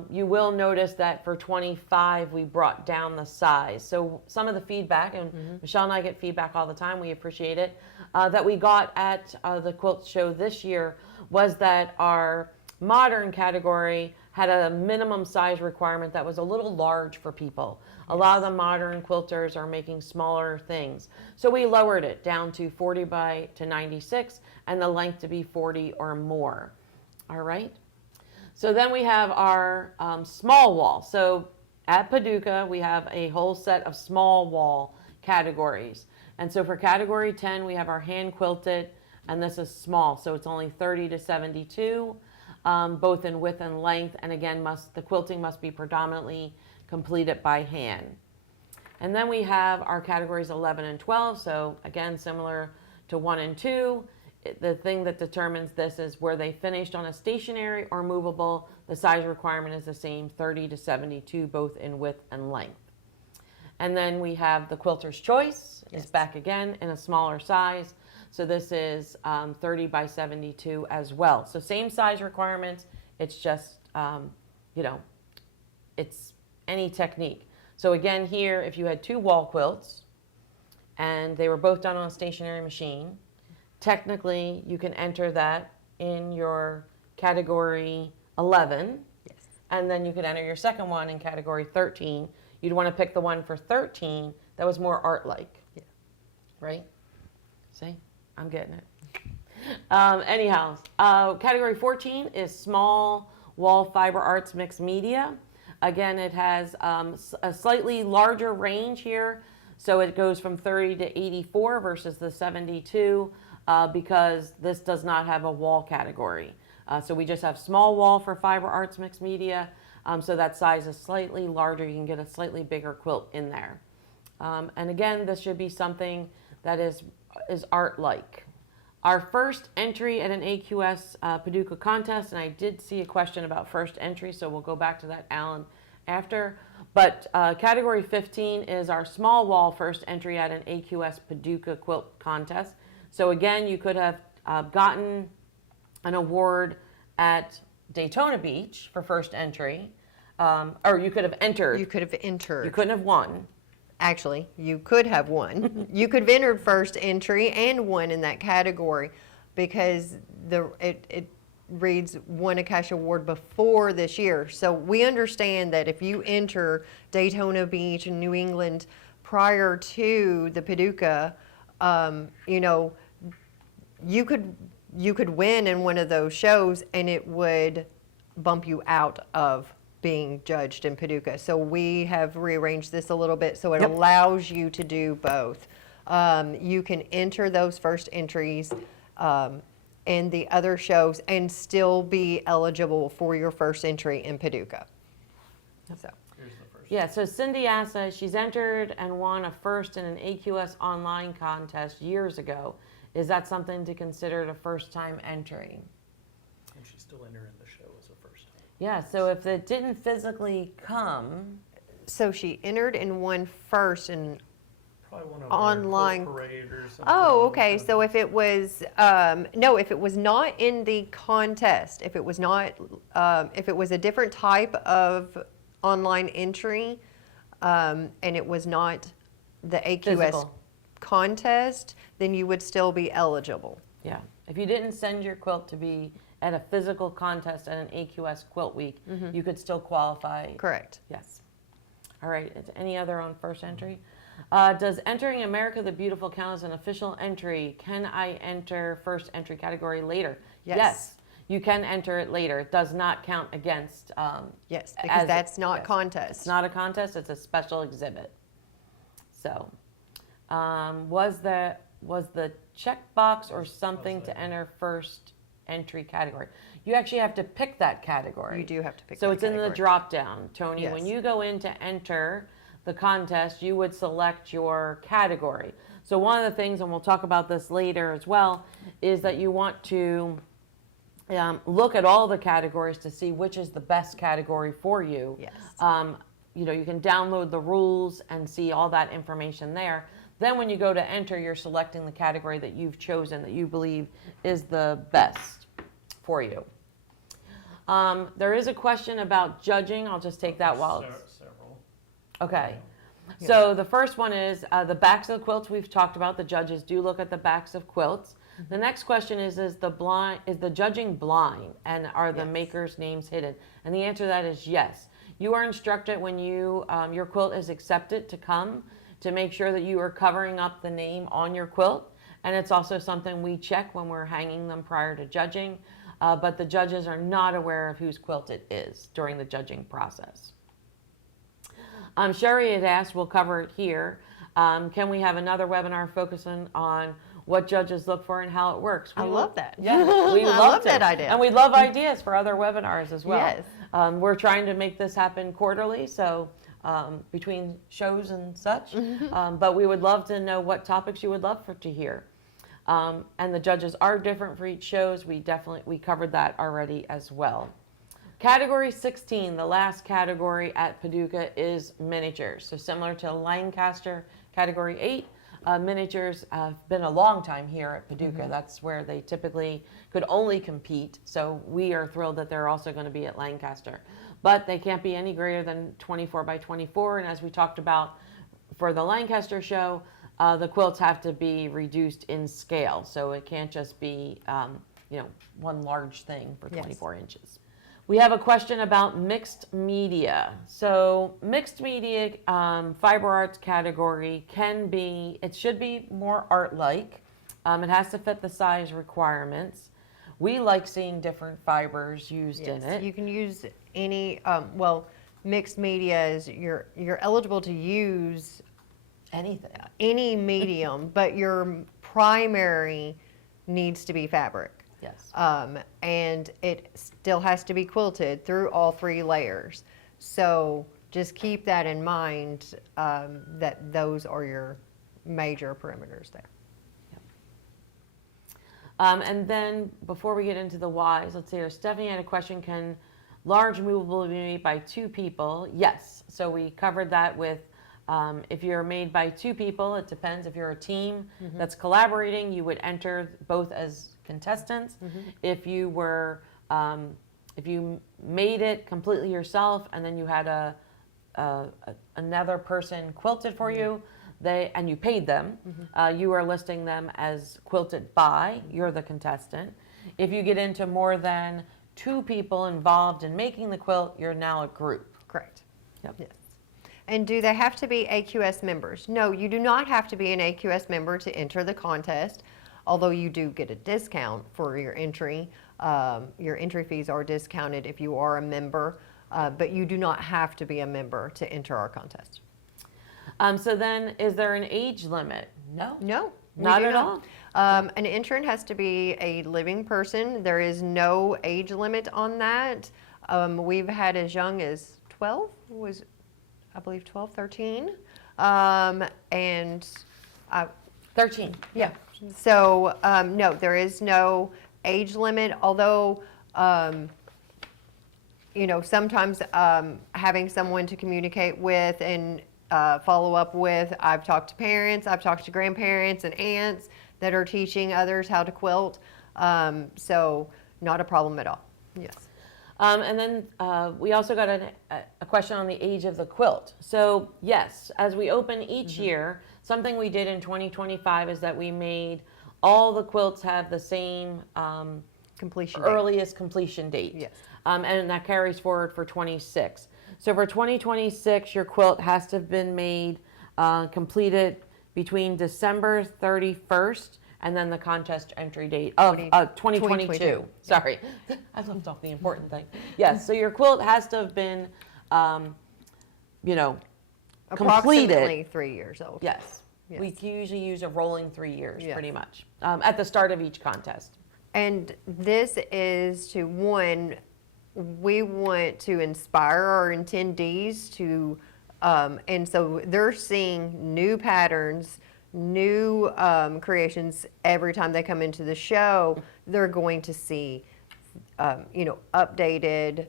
you will notice that for 25, we brought down the size. So some of the feedback, and Michelle and I get feedback all the time, we appreciate it, that we got at the quilt show this year was that our modern category had a minimum size requirement that was a little large for people. A lot of the modern quilters are making smaller things. So we lowered it down to 40 to 96 and the length to be 40 or more. All right. So then we have our small wall. So at Paducah, we have a whole set of small wall categories. And so for category 10, we have our hand quilted, and this is small. So it's only 30 to 72. Both in width and length, and again, the quilting must be predominantly completed by hand. And then we have our categories 11 and 12, so again, similar to 1 and 2. The thing that determines this is where they finished on a stationary or movable. The size requirement is the same, 30 to 72, both in width and length. And then we have the quilter's choice, is back again in a smaller size. So this is 30 by 72 as well. So same size requirements. It's just, it's any technique. So again, here, if you had 2 wall quilts and they were both done on a stationary machine, technically you can enter that in your category 11. Yes. And then you could enter your second one in category 13. You'd want to pick the one for 13 that was more art-like. Yeah. Right? See? I'm getting it. Anyhow, category 14 is small wall fiber arts mixed media. Again, it has a slightly larger range here. So it goes from 30 to 84 versus the 72 because this does not have a wall category. So we just have small wall for fiber arts mixed media. So that size is slightly larger. You can get a slightly bigger quilt in there. And again, this should be something that is art-like. Our first entry at an AQS Paducah contest, and I did see a question about first entry, so we'll go back to that, Alan, after. But category 15 is our small wall first entry at an AQS Paducah quilt contest. So again, you could have gotten an award at Daytona Beach for first entry, or you could have entered. You could have entered. You couldn't have won. Actually, you could have won. You could have entered first entry and won in that category because it reads won a cash award before this year. So we understand that if you enter Daytona Beach in New England prior to the Paducah, you could win in one of those shows and it would bump you out of being judged in Paducah. So we have rearranged this a little bit so it allows you to do both. You can enter those first entries in the other shows and still be eligible for your first entry in Paducah. So. Yeah, so Cindy Assa, she's entered and won a first in an AQS online contest years ago. Is that something to consider a first-time entry? And she's still entering the show as a first time. Yeah, so if it didn't physically come, So she entered and won first and Probably one of Online. parade or something. oh, okay. So if it was no, if it was not in the contest, if it was not, if it was a different type of online entry, and it was not the AQS Physical. contest, then you would still be eligible. yeah. If you didn't send your quilt to be at a physical contest at an AQS Quilt Week, you could still qualify. Correct. Yes. All right, is any other on first entry? Does entering America the Beautiful count as an official entry? Can I enter first entry category later? Yes. You can enter it later. It does not count against. Yes, because as- that's not yes. contest. It's not a contest, it's a special exhibit. So, was the checkbox or something to enter first entry category? You actually have to pick that category. You do have to pick So that it's in the category. drop down, Tony. When Yes. you go in to enter the contest, you would select your category. So one of the things, and we'll talk about this later as well, is that you want to look at all the categories to see which is the best category for you. Yes. you can download the rules and see all that information there. Then when you go to enter, you're selecting the category that you've chosen that you believe is the best for you. There is a question about judging. I'll just take that while it's... Several. Okay. So the first one is the backs of the quilts we've talked about. The judges do look at the backs of quilts. The next question is the judging blind, and are the Yes. makers' names hidden? And the answer to that is yes. You are instructed when your quilt is accepted to come to make sure that you are covering up the name on your quilt. And it's also something we check when we're hanging them prior to judging. But the judges are not aware of whose quilt it is during the judging process. Sherry had asked, we'll cover it here. Can we have another webinar focusing on what judges look for and how it works? I love that. Yeah, we I love love that idea. And we love ideas for other webinars as well. Yes. We're trying to make this happen quarterly, so between shows and such. But we would love to know what topics you would love to hear. And the judges are different for each shows. We covered that already as well. Category 16, the last category at Paducah, is miniatures. So similar to Lancaster, category 8, miniatures have been a long time here at Paducah. That's where they typically could only compete. So we are thrilled that they're also going to be at Lancaster. But they can't be any greater than 24 by 24. And as we talked about for the Lancaster show, the quilts have to be reduced in scale. So it can't just be, one large thing for 24 inches. We have a question about mixed media. So mixed media fiber arts category it should be more art-like. It has to fit the size requirements. We like seeing different fibers used in it. You can use any, mixed media is you're eligible to use Anything. any medium, but your primary needs to be fabric. Yes. And it still has to be quilted through all 3 layers. So just keep that in mind, that those are your major perimeters there. And then before we get into the whys, let's see here. Stephanie had a question, can large movable be made by 2 people? Yes. So we covered that with if you're made by 2 people, it depends. If you're a team that's collaborating, you would enter both as contestants. If you were, if you made it completely yourself and then you had another person quilted for you, and you paid them, you are listing them as quilted by. You're the contestant. If you get into more than 2 people involved in making the quilt, you're now a group. Correct. Yep. Yes. And do they have to be AQS members? No, you do not have to be an AQS member to enter the contest, although you do get a discount for your entry. Your entry fees are discounted if you are a member, but you do not have to be a member to enter our contest. So then, is there an age limit? No. No, we Not do at all. An entrant has to be a living person. There is no age limit on that. We've had as young as 12, I believe 12, 13. And 13. yeah, so no, there is no age limit, although sometimes having someone to communicate with and follow up with. I've talked to parents, I've talked to grandparents and aunts that are teaching others how to quilt. So not a problem at all. Yes. And then we also got a question on the age of the quilt. So yes, as we open each year, something we did in 2025 is that we made all the quilts have the same Completion date. earliest completion date. Yes. And that carries forward for 26. So for 2026, your quilt has to have been made, completed between December 31st and then the contest entry date of 2022. 2022. Sorry, I left off the important thing. Yes, so your quilt has to have been, completed. Approximately 3 years old. Yes. Yes. We usually use a rolling 3 years, Yes. pretty much, at the start of each contest. And this is to, one, we want to inspire our attendees to, and so they're seeing new patterns, new creations every time they come into the show. They're going to see, updated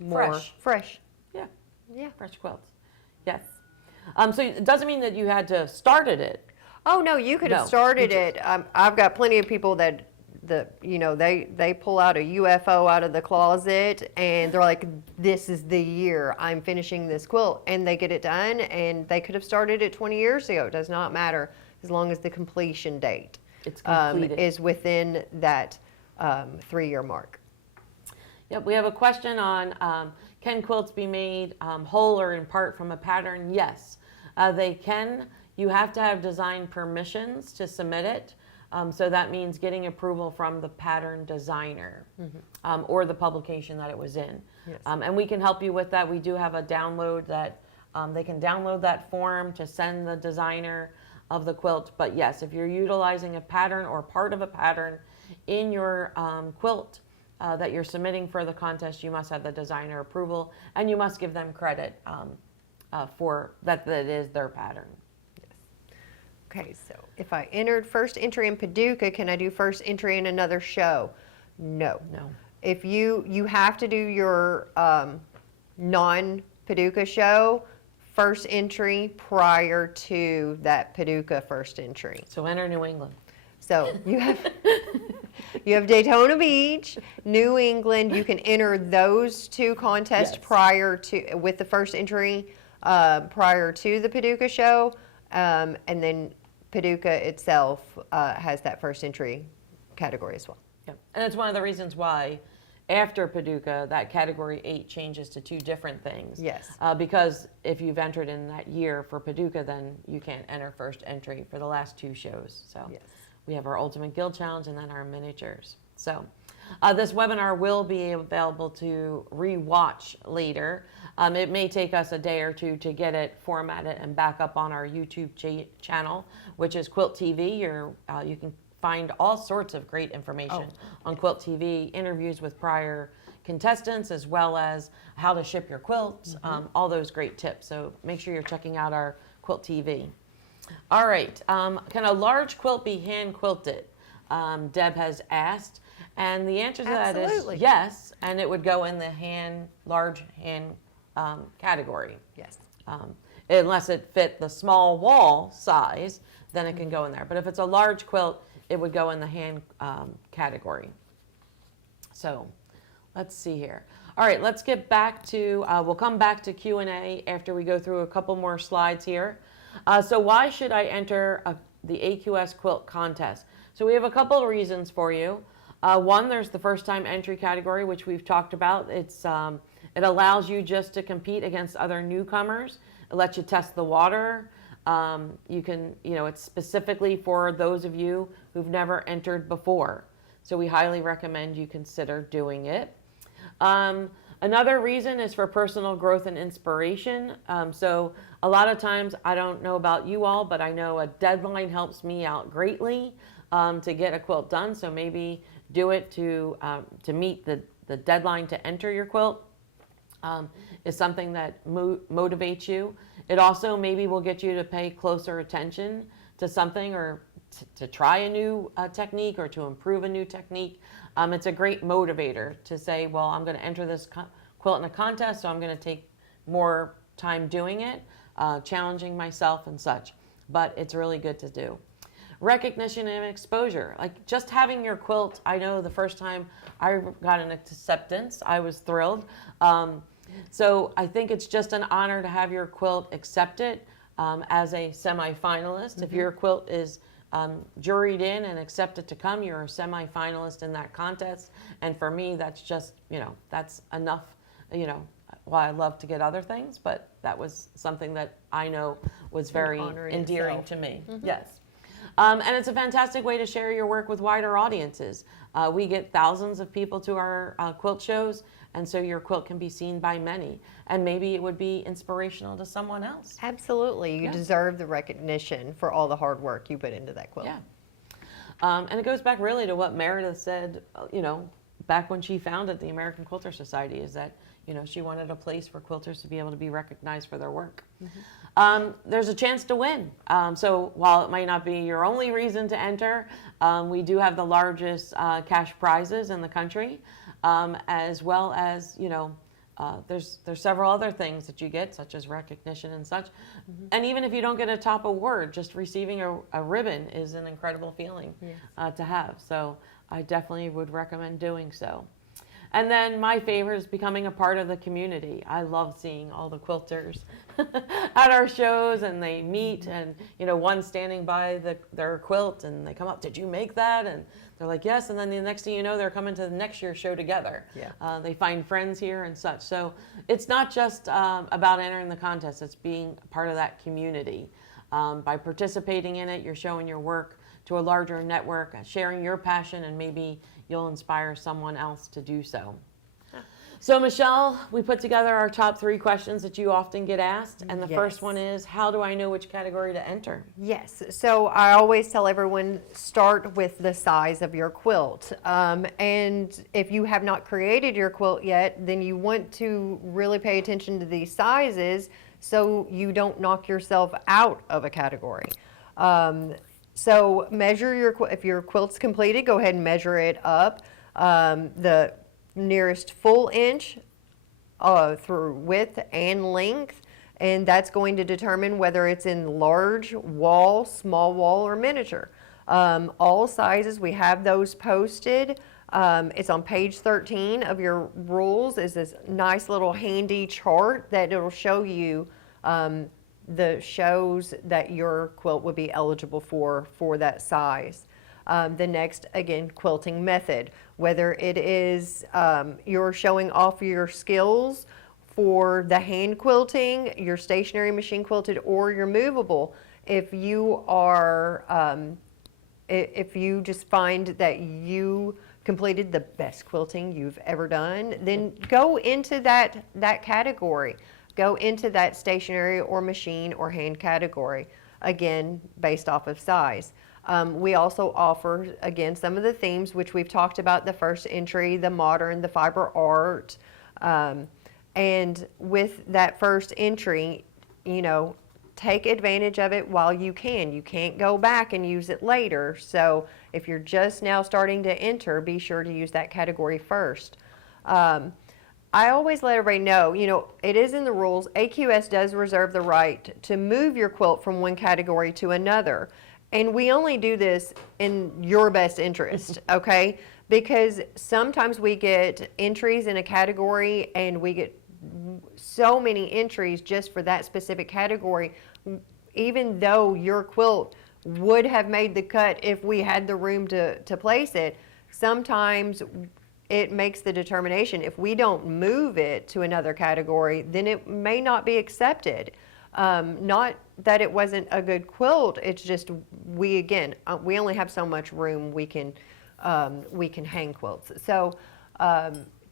more fresh. Yeah, Yeah. fresh quilts. Yes. So it doesn't mean that you had to started it. Oh no, you could have No, started you it. I've got plenty of people that they pull out a UFO out of the closet and they're like, this is the year I'm finishing this quilt, and they get it done, and they could have started it 20 years ago. It does not matter as long as the completion date It's completed. is within that 3-year mark. Yep, we have a question on can quilts be made whole or in part from a pattern? Yes, they can. You have to have design permissions to submit it. So that means getting approval from the pattern designer or the publication that it was in. Yes. And we can help you with that. We do have a download that they can download that form to send the designer of the quilt. But yes, if you're utilizing a pattern or part of a pattern in your quilt that you're submitting for the contest, you must have the designer approval, and you must give them credit for that it is their pattern. Okay, so if I entered first entry in Paducah, can I do first entry in another show? No. No. If you have to do your non-Paducah show first entry prior to that Paducah first entry. So enter New England. So you have Daytona Beach, New England. You can enter those two contests Yes. prior to with the first entry prior to the Paducah show, and then Paducah itself has that first entry category as well. Yeah. And it's one of the reasons why after Paducah, that category 8 changes to 2 different things. Yes. Because if you've entered in that year for Paducah, then you can't enter first entry for the last 2 shows. So Yes. we have our Ultimate Guild Challenge and then our miniatures. So this webinar will be available to re-watch later. It may take us a day or 2 to get it formatted and back up on our YouTube channel, which is Quilt TV. You can find all sorts of great information on Quilt TV, interviews with prior contestants, as well as how to ship your quilts, all those great tips. So make sure you're checking out our Quilt TV. All right, can a large quilt be hand quilted? Deb has asked, and the answer to that Absolutely. is yes, and it would go in the large hand category. Yes. Unless it fit the small wall size, then it can go in there. But if it's a large quilt, it would go in the hand category. So let's see here. All right, let's get back to, we'll come back to Q&A after we go through a couple more slides here. So why should I enter the AQS Quilt Contest? So we have a couple of reasons for you. One, there's the first time entry category, which we've talked about. It allows you just to compete against other newcomers. It lets you test the water. It's specifically for those of you who've never entered before. So we highly recommend you consider doing it. Another reason is for personal growth and inspiration. So a lot of times, I don't know about you all, but I know a deadline helps me out greatly to get a quilt done. So maybe do it to meet the deadline to enter your quilt. Is something that motivates you. It also maybe will get you to pay closer attention to something, or to try a new technique, or to improve a new technique. It's a great motivator to say, well, I'm going to enter this quilt in a contest, so I'm going to take more time doing it, challenging myself and such. But it's really good to do. Recognition and exposure. Like just having your quilt, I know the first time I got an acceptance, I was thrilled. So I think it's just an honor to have your quilt accepted as a semi-finalist. If your quilt is juried in and accepted to come, you're a semi-finalist in that contest. And for me, that's just, that's enough, well, I love to get other things, but that was something that I know was very honor in endearing itself. to me. Yes. And it's a fantastic way to share your work with wider audiences. We get thousands of people to our quilt shows, and so your quilt can be seen by many. And maybe it would be inspirational to someone else. Absolutely. You Yeah. deserve the recognition for all the hard work you put into that quilt. Yeah. And it goes back really to what Meredith said, back when she founded the American Quilter Society, is that, she wanted a place for quilters to be able to be recognized for their work. There's a chance to win. So while it might not be your only reason to enter, we do have the largest cash prizes in the country. as well as, there's several other things that you get, such as recognition and such. And even if you don't get a top award, just receiving a ribbon is an incredible feeling to have. So I definitely would recommend doing so. And then my favorite is becoming a part of the community. I love seeing all the quilters at our shows, and they meet, and one standing by their quilt, and they come up, "Did you make that?" And they're like, "Yes." And then the next thing you know, they're coming to the next year's show together. Yeah. They find friends here and such. So it's not just about entering the contest; it's being part of that community. By participating in it, you're showing your work to a larger network, sharing your passion, and maybe you'll inspire someone else to do so. So Michelle, we put together our top 3 questions that you often get asked, and the first Yes. one is, how do I know which category to enter? Yes, so I always tell everyone, start with the size of your quilt. And if you have not created your quilt yet, then you want to really pay attention to these sizes so you don't knock yourself out of a category. So measure if your quilt's completed, go ahead and measure it up. The nearest full inch through width and length, and that's going to determine whether it's in large wall, small wall, or miniature. All sizes, we have those posted. It's on page 13 of your rules, is this nice little handy chart that it'll show you the shows that your quilt would be eligible for that size. The next, again, quilting method, whether it is you're showing off your skills for the hand quilting, your stationary machine quilted, or your movable. If you are, if you just find that you completed the best quilting you've ever done, then go into that category. Go into that stationary or machine or hand category, again, based off of size. We also offer, again, some of the themes, which we've talked about, the first entry, the modern, the fiber art. And with that first entry, take advantage of it while you can. You can't go back and use it later. So if you're just now starting to enter, be sure to use that category first. I always let everybody know, it is in the rules, AQS does reserve the right to move your quilt from one category to another. And we only do this in your best interest, okay? Because sometimes we get entries in a category and we get so many entries just for that specific category, even though your quilt would have made the cut if we had the room to place it. Sometimes it makes the determination, if we don't move it to another category, then it may not be accepted. Not that it wasn't a good quilt, it's just we only have so much room we can hang quilts. So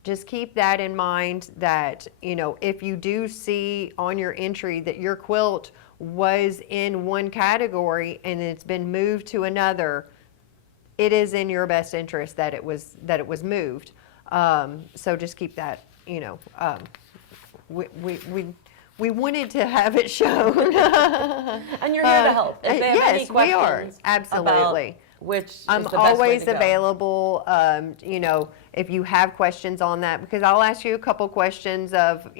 just keep that in mind, that if you do see on your entry that your quilt was in one category and it's been moved to another, it is in your best interest that it was moved. So just keep that, we wanted to have it shown. And you're here to help. If they have any Yes, we are. questions Absolutely. about which is I'm the best way always to go. available, if you have questions on that, because I'll ask you a couple questions of,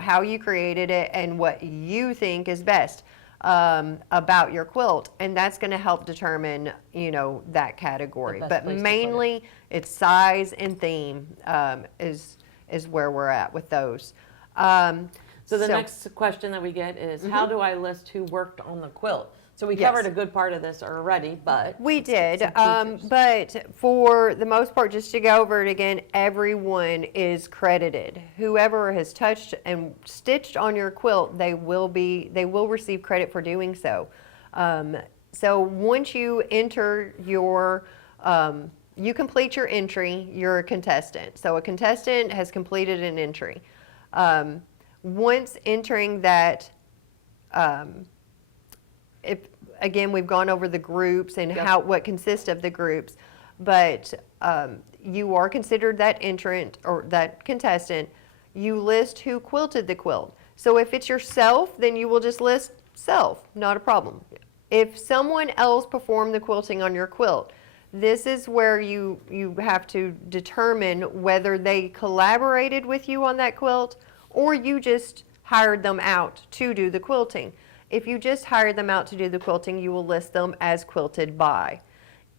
how you created it and what you think is best about your quilt. And that's going to help determine, that category. The best But place to put it. mainly it's size and theme is where we're at with those. So the next question that we get is, how do I list who worked on the quilt? So we Yes. covered a good part of this already, but We did, some features. but for the most part, just to go over it again, everyone is credited. Whoever has touched and stitched on your quilt, they will receive credit for doing so. So once you enter you complete your entry, you're a contestant. So a contestant has completed an entry. Once entering that, again, we've gone over the groups and what consists of the groups, but you are considered that entrant or that contestant. You list who quilted the quilt. So if it's yourself, then you will just list self, not a problem. If someone else performed the quilting on your quilt, This is where you have to determine whether they collaborated with you on that quilt or you just hired them out to do the quilting. If you just hired them out to do the quilting, you will list them as quilted by.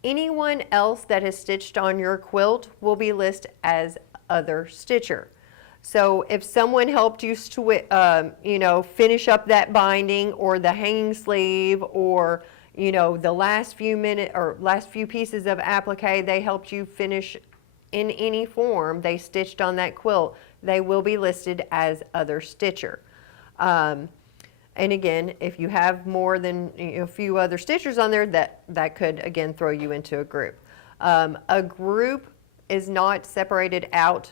Anyone else that has stitched on your quilt will be listed as other stitcher. So if someone helped you finish up that binding or the hanging sleeve or the last few pieces of applique they helped you finish in any form they stitched on that quilt, they will be listed as other stitcher. And again, if you have more than a few other stitchers on there, that could again throw you into a group. A group is not separated out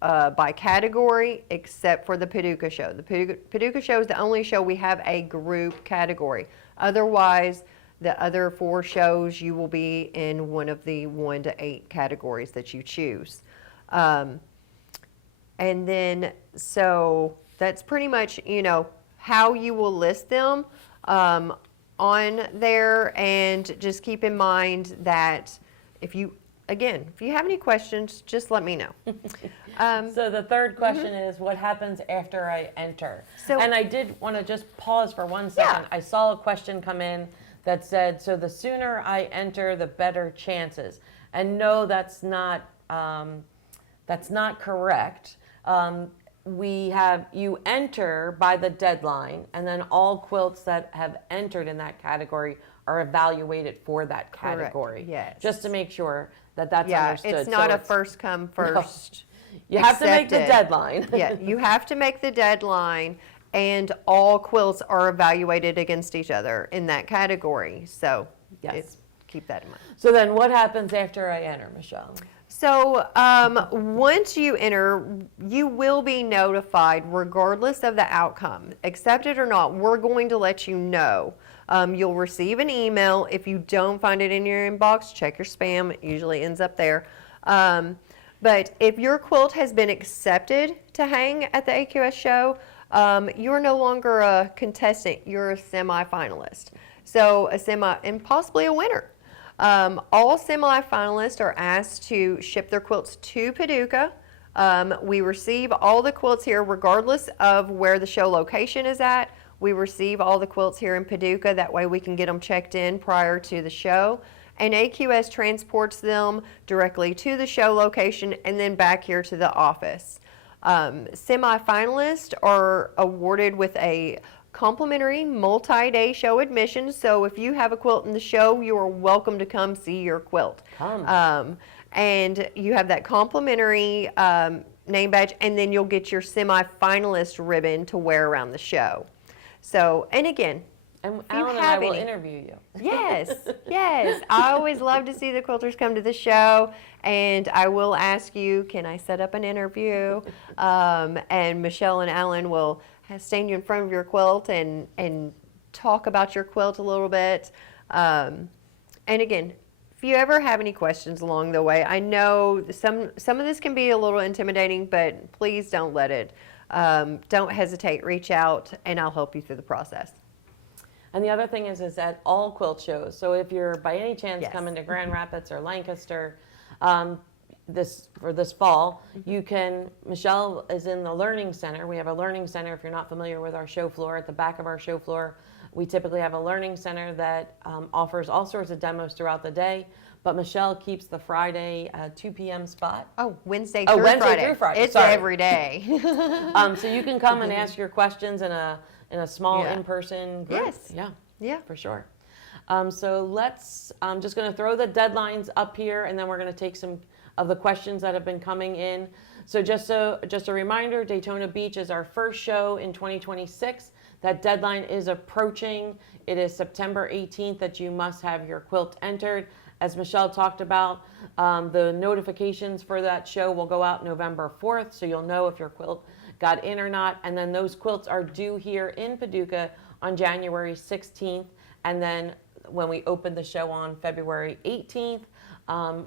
by category except for the Paducah show. The Paducah show is the only show we have a group category. Otherwise, the other 4 shows you will be in one of the 1 to 8 categories that you choose. And then, so that's pretty much, how you will list them on there. And just keep in mind that if you have any questions, just let me know. So the third question is, what happens after I enter? So- And I did want to just pause for 1 second. Yeah. I saw a question come in that said, so the sooner I enter, the better chances. And no, that's not correct. You enter by the deadline, and then all quilts that have entered in that category are evaluated for that Correct, category. yes. Just to make sure that that's Yeah, understood. it's not So a first come, first. You have to make the accepted. deadline. Yeah, you have to make the deadline, and all quilts are evaluated against each other in that category. So Yes. keep that in mind. So then what happens after I enter, Michelle? So once you enter, you will be notified regardless of the outcome. Accepted or not, we're going to let you know. You'll receive an email. If you don't find it in your inbox, check your spam. It usually ends up there. But if your quilt has been accepted to hang at the AQS show, you're no longer a contestant. You're a semifinalist. So and possibly a winner. All semifinalists are asked to ship their quilts to Paducah. We receive all the quilts here regardless of where the show location is at. We receive all the quilts here in Paducah. That way we can get them checked in prior to the show. And AQS transports them directly to the show location and then back here to the office. Semifinalists are awarded with a complimentary multi-day show admission. So if you have a quilt in the show, you are welcome to come see your quilt. And you have that complimentary name badge, and then you'll get your semifinalist ribbon to wear around the show. So, and again, And you Alan and I have will any- interview you. yes, yes. I always love to see the quilters come to the show, and I will ask you, can I set up an interview? And Michelle and Alan will stand you in front of your quilt and talk about your quilt a little bit. And again, if you ever have any questions along the way, I know some of this can be a little intimidating, but please don't let it. Don't hesitate, reach out, and I'll help you through the process. And the other thing is at all quilt shows. So if you're by any chance Yes. coming to Grand Rapids or Lancaster this fall, you can, Michelle is in the Learning Center. We have a Learning Center, if you're not familiar with our show floor. At the back of our show floor, we typically have a Learning Center that offers all sorts of demos throughout the day. But Michelle keeps the Friday 2 p.m. spot. Oh, Wednesday Oh, through Wednesday Friday. through Friday, It's sorry. every day. So you can come and ask your questions in a small Yeah. in-person group. Yes. Yeah. Yeah. For sure. So I'm just going to throw the deadlines up here, and then we're going to take some of the questions that have been coming in. So just a reminder, Daytona Beach is our first show in 2026. That deadline is approaching. It is September 18th that you must have your quilt entered. As Michelle talked about, the notifications for that show will go out November 4th, so you'll know if your quilt got in or not. And then those quilts are due here in Paducah on January 16th. And then when we open the show on February 18th,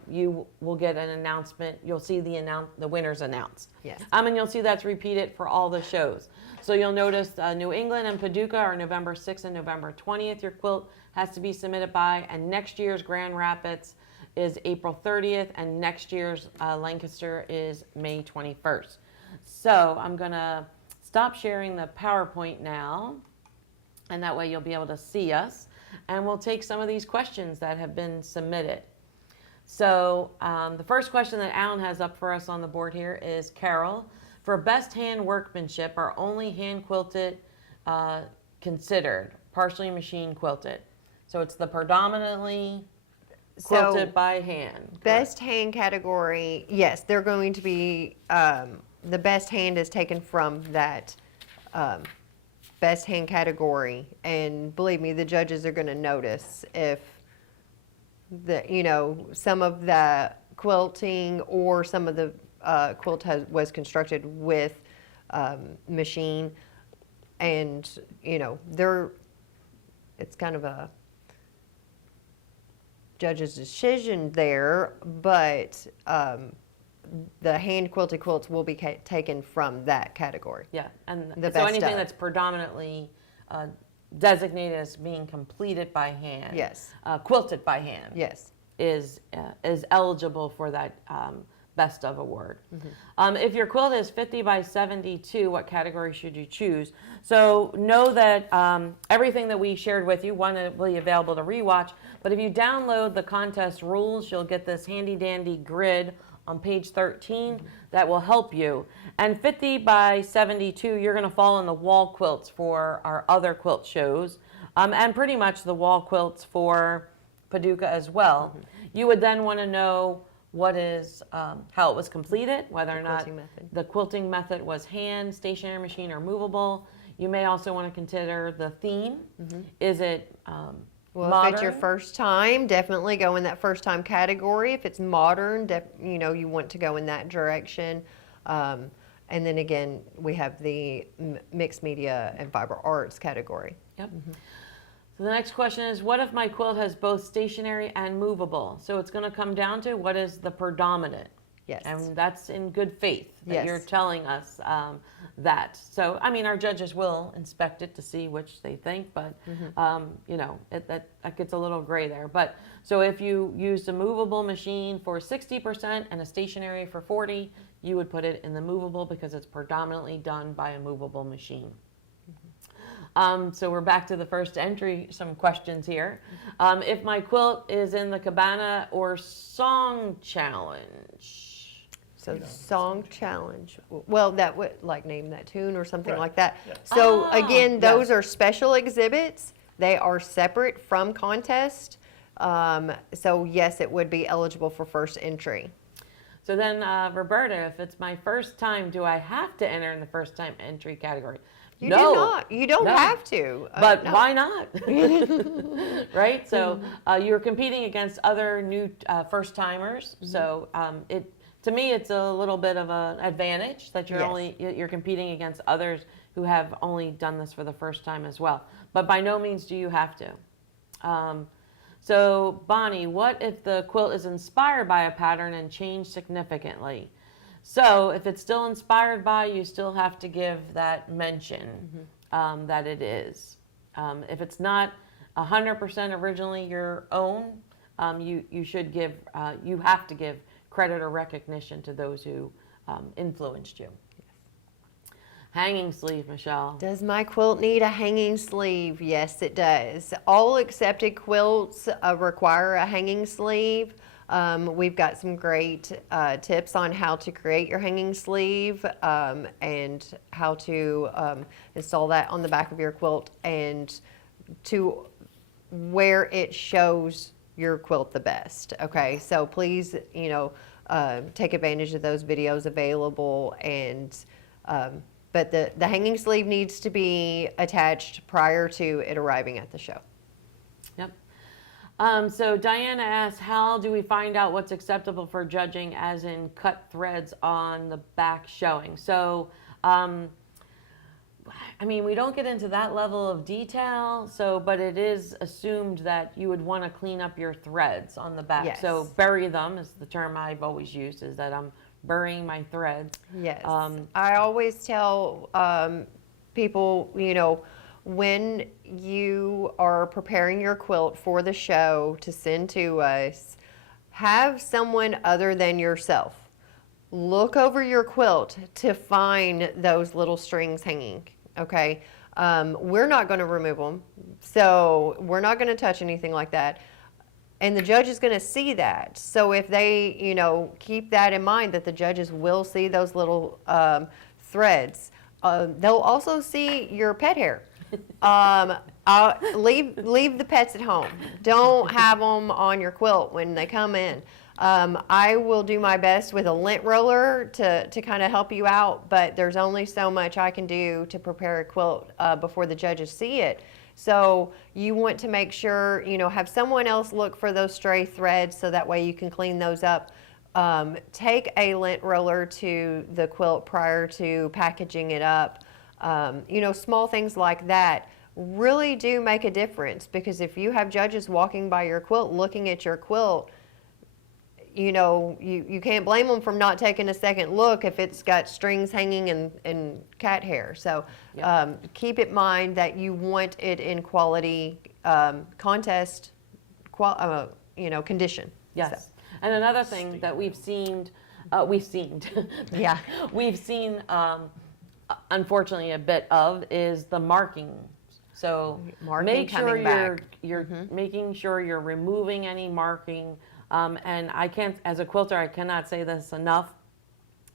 you will get an announcement. You'll see the winners announced. Yes. And you'll see that's repeated for all the shows. So you'll notice New England and Paducah are November 6th and November 20th. Your quilt has to be submitted by, and next year's Grand Rapids is April 30th, and next year's Lancaster is May 21st. So I'm going to stop sharing the PowerPoint now, and that way you'll be able to see us, and we'll take some of these questions that have been submitted. So the first question that Alan has up for us on the board here is, Carol, for best hand workmanship, are only hand quilted considered, partially machine quilted? So it's the predominantly quilted So by hand. best hand category, yes, they're going to be, the best hand is taken from that best hand category. And believe me, the judges are going to notice if some of the quilting or some of the quilt was constructed with machine, and it's kind of a judge's decision there, but the hand quilted quilts will be taken from that category. Yeah, and The so best anything of. that's predominantly designated as being completed by hand, Yes. Quilted by hand, Yes. is eligible for that best of award. If your quilt is 50 by 72, what category should you choose? So know that everything that we shared with you, one, will be available to rewatch, but if you download the contest rules, you'll get this handy dandy grid on page 13 that will help you. And 50 by 72, you're going to fall in the wall quilts for our other quilt shows, and pretty much the wall quilts for Paducah as well. You would then want to know what is how it was completed, whether or not quilting method. the quilting method was hand, stationary machine, or movable. You may also want to consider the theme. Is it Well, modern? if it's your first time, definitely go in that first time category. If it's modern, you want to go in that direction. And then again, we have the mixed media and fiber arts category. Yep. So the next question is, what if my quilt has both stationary and movable? So it's going to come down to what is the predominant. Yes. And that's in good faith that Yes. you're telling us that. So, I mean, our judges will inspect it to see which they think, but, that gets a little gray there. But so if you used a movable machine for 60% and a stationary for 40, you would put it in the movable because it's predominantly done by a movable machine. So we're back to the first entry, some questions here. If my quilt is in the Cabana or Song Challenge. So song challenge. Well, that would name that tune or something Right. like that. So again, those yes. are special exhibits. They are separate from contest. So yes, it would be eligible for first entry. So then, Roberta, if it's my first time, do I have to enter in the first time entry category? You No. do not. You don't No. have to. But no. why not? Right? So you're competing against other new first timers. So to me, it's a little bit of an advantage that Yes. you're competing against others who have only done this for the first time as well. But by no means do you have to. So Bonnie, what if the quilt is inspired by a pattern and changed significantly? So if it's still inspired by, you still have to give that mention that it is. If it's not 100% originally your own, you should give, you have to give credit or recognition to those who influenced you. Hanging sleeve, Michelle. Does my quilt need a hanging sleeve? Yes, it does. All accepted quilts require a hanging sleeve. We've got some great tips on how to create your hanging sleeve and how to install that on the back of your quilt and to where it shows your quilt the best. Okay, so please, take advantage of those videos available, and but the hanging sleeve needs to be attached prior to it arriving at the show. Yep. So Diana asks, how do we find out what's acceptable for judging, as in cut threads on the back showing? So, we don't get into that level of detail, but it is assumed that you would want to clean up your threads on the back. Yes. So bury them is the term I've always used, is that I'm burying my threads. Yes. I always tell people, when you are preparing your quilt for the show to send to us, have someone other than yourself look over your quilt to find those little strings hanging, okay? We're not going to remove them, so we're not going to touch anything like that. And the judge is going to see that. So if they, keep that in mind, that the judges will see those little threads. They'll also see your pet hair. Leave the pets at home. Don't have them on your quilt when they come in. I will do my best with a lint roller to kind of help you out, but there's only so much I can do to prepare a quilt before the judges see it. So you want to make sure, have someone else look for those stray threads so that way you can clean those up. Take a lint roller to the quilt prior to packaging it up. Small things like that really do make a difference, because if you have judges walking by your quilt looking at your quilt, you can't blame them from not taking a second look if it's got strings hanging and cat hair. So keep in mind that you want it in quality contest condition. Yes. So. And another thing that we've seen, Yeah. we've seen, unfortunately, a bit of is the marking. So Marking make sure coming back. you're making sure you're removing any marking. And I can't, as a quilter, I cannot say this enough.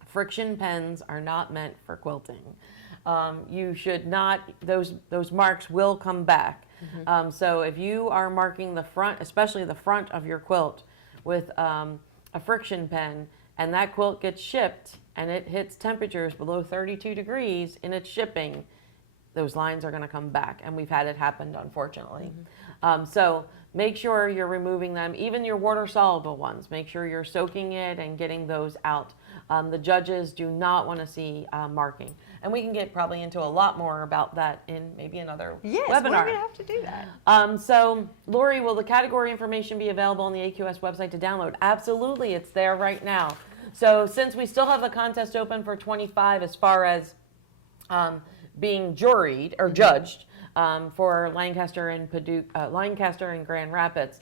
Friction pens are not meant for quilting. You should not, those marks will come back. So if you are marking the front, especially the front of your quilt with a friction pen, and that quilt gets shipped and it hits temperatures below 32 degrees in its shipping, those lines are going to come back. And we've had it happen, unfortunately. So make sure you're removing them, even your water soluble ones. Make sure you're soaking it and getting those out. The judges do not want to see marking. And we can get probably into a lot more about that in maybe another Yes, webinar. we're going to have to do that. So, Lori, will the category information be available on the AQS website to download? Absolutely, it's there right now. So since we still have the contest open for 25 as far as being juried or judged for Lancaster and Lancaster and Grand Rapids,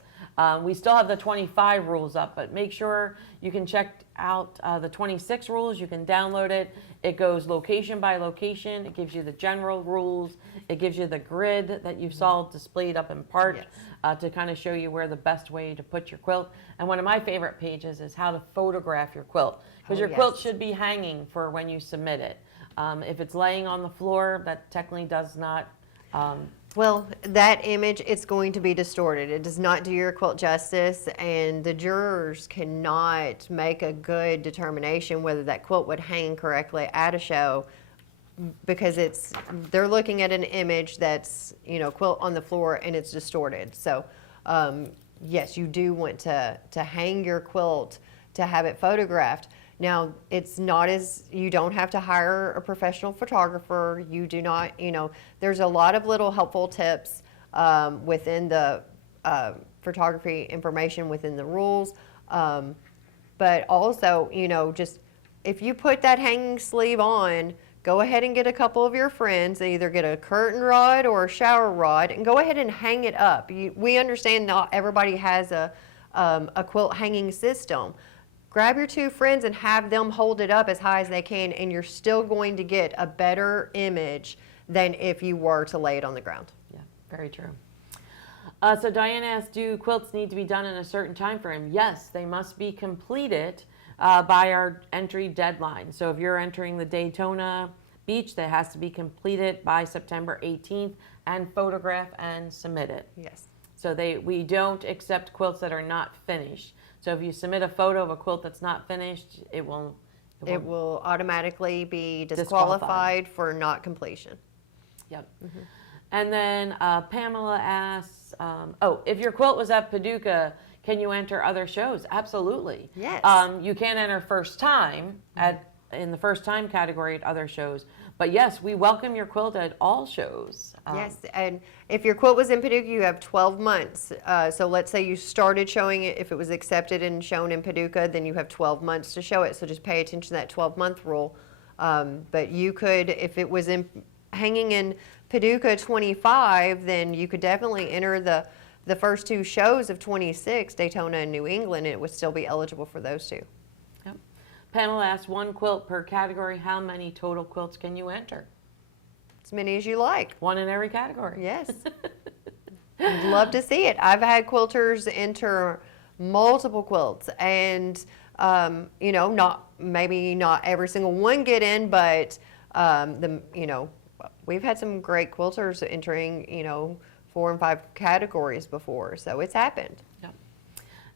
we still have the 25 rules up, but make sure you can check out the 26 rules. You can download it. It goes location by location. It gives you the general rules. It gives you the grid that you saw displayed up in part to kind of show you where the best way to put your quilt. And one of my favorite pages is how to photograph your quilt, because your quilt should be hanging for when you submit it. If it's laying on the floor, that technically does not. Well, that image, it's going to be distorted. It does not do your quilt justice, and the jurors cannot make a good determination whether that quilt would hang correctly at a show, because they're looking at an image that's, quilt on the floor, and it's distorted. So, yes, you do want to hang your quilt to have it photographed. Now, it's not you don't have to hire a professional photographer. You do not, there's a lot of little helpful tips within the photography information within the rules. But also, just if you put that hanging sleeve on, go ahead and get a couple of your friends, either get a curtain rod or a shower rod, and go ahead and hang it up. We understand not everybody has a quilt hanging system. Grab your two friends and have them hold it up as high as they can, and you're still going to get a better image than if you were to lay it on the ground. Yeah, very true. So Diane asked, do quilts need to be done in a certain time frame? Yes, they must be completed by our entry deadline. So if you're entering the Daytona Beach, that has to be completed by September 18th and photograph and submit it. Yes. So we don't accept quilts that are not finished. So if you submit a photo of a quilt that's not finished, it will automatically be disqualified for not completion. Yep. And then Pamela asks, if your quilt was at Paducah, can you enter other shows? Absolutely. Yes. You can enter first time in the first time category at other shows. But yes, we welcome your quilt at all shows. Yes, and if your quilt was in Paducah, you have 12 months. So let's say you started showing it, if it was accepted and shown in Paducah, then you have 12 months to show it. So just pay attention to that 12-month rule. But you could, if it was hanging in Paducah 25, then you could definitely enter the the first two shows of 26, Daytona and New England, it would still be eligible for those two. Yep. Panel asks, one quilt per category. How many total quilts can you enter? As many as you like. One in every category. Yes. I'd love to see it. I've had quilters enter multiple quilts, and you know, maybe not every single one get in, but we've had some great quilters entering, 4 and 5 categories before, so it's happened. Yep.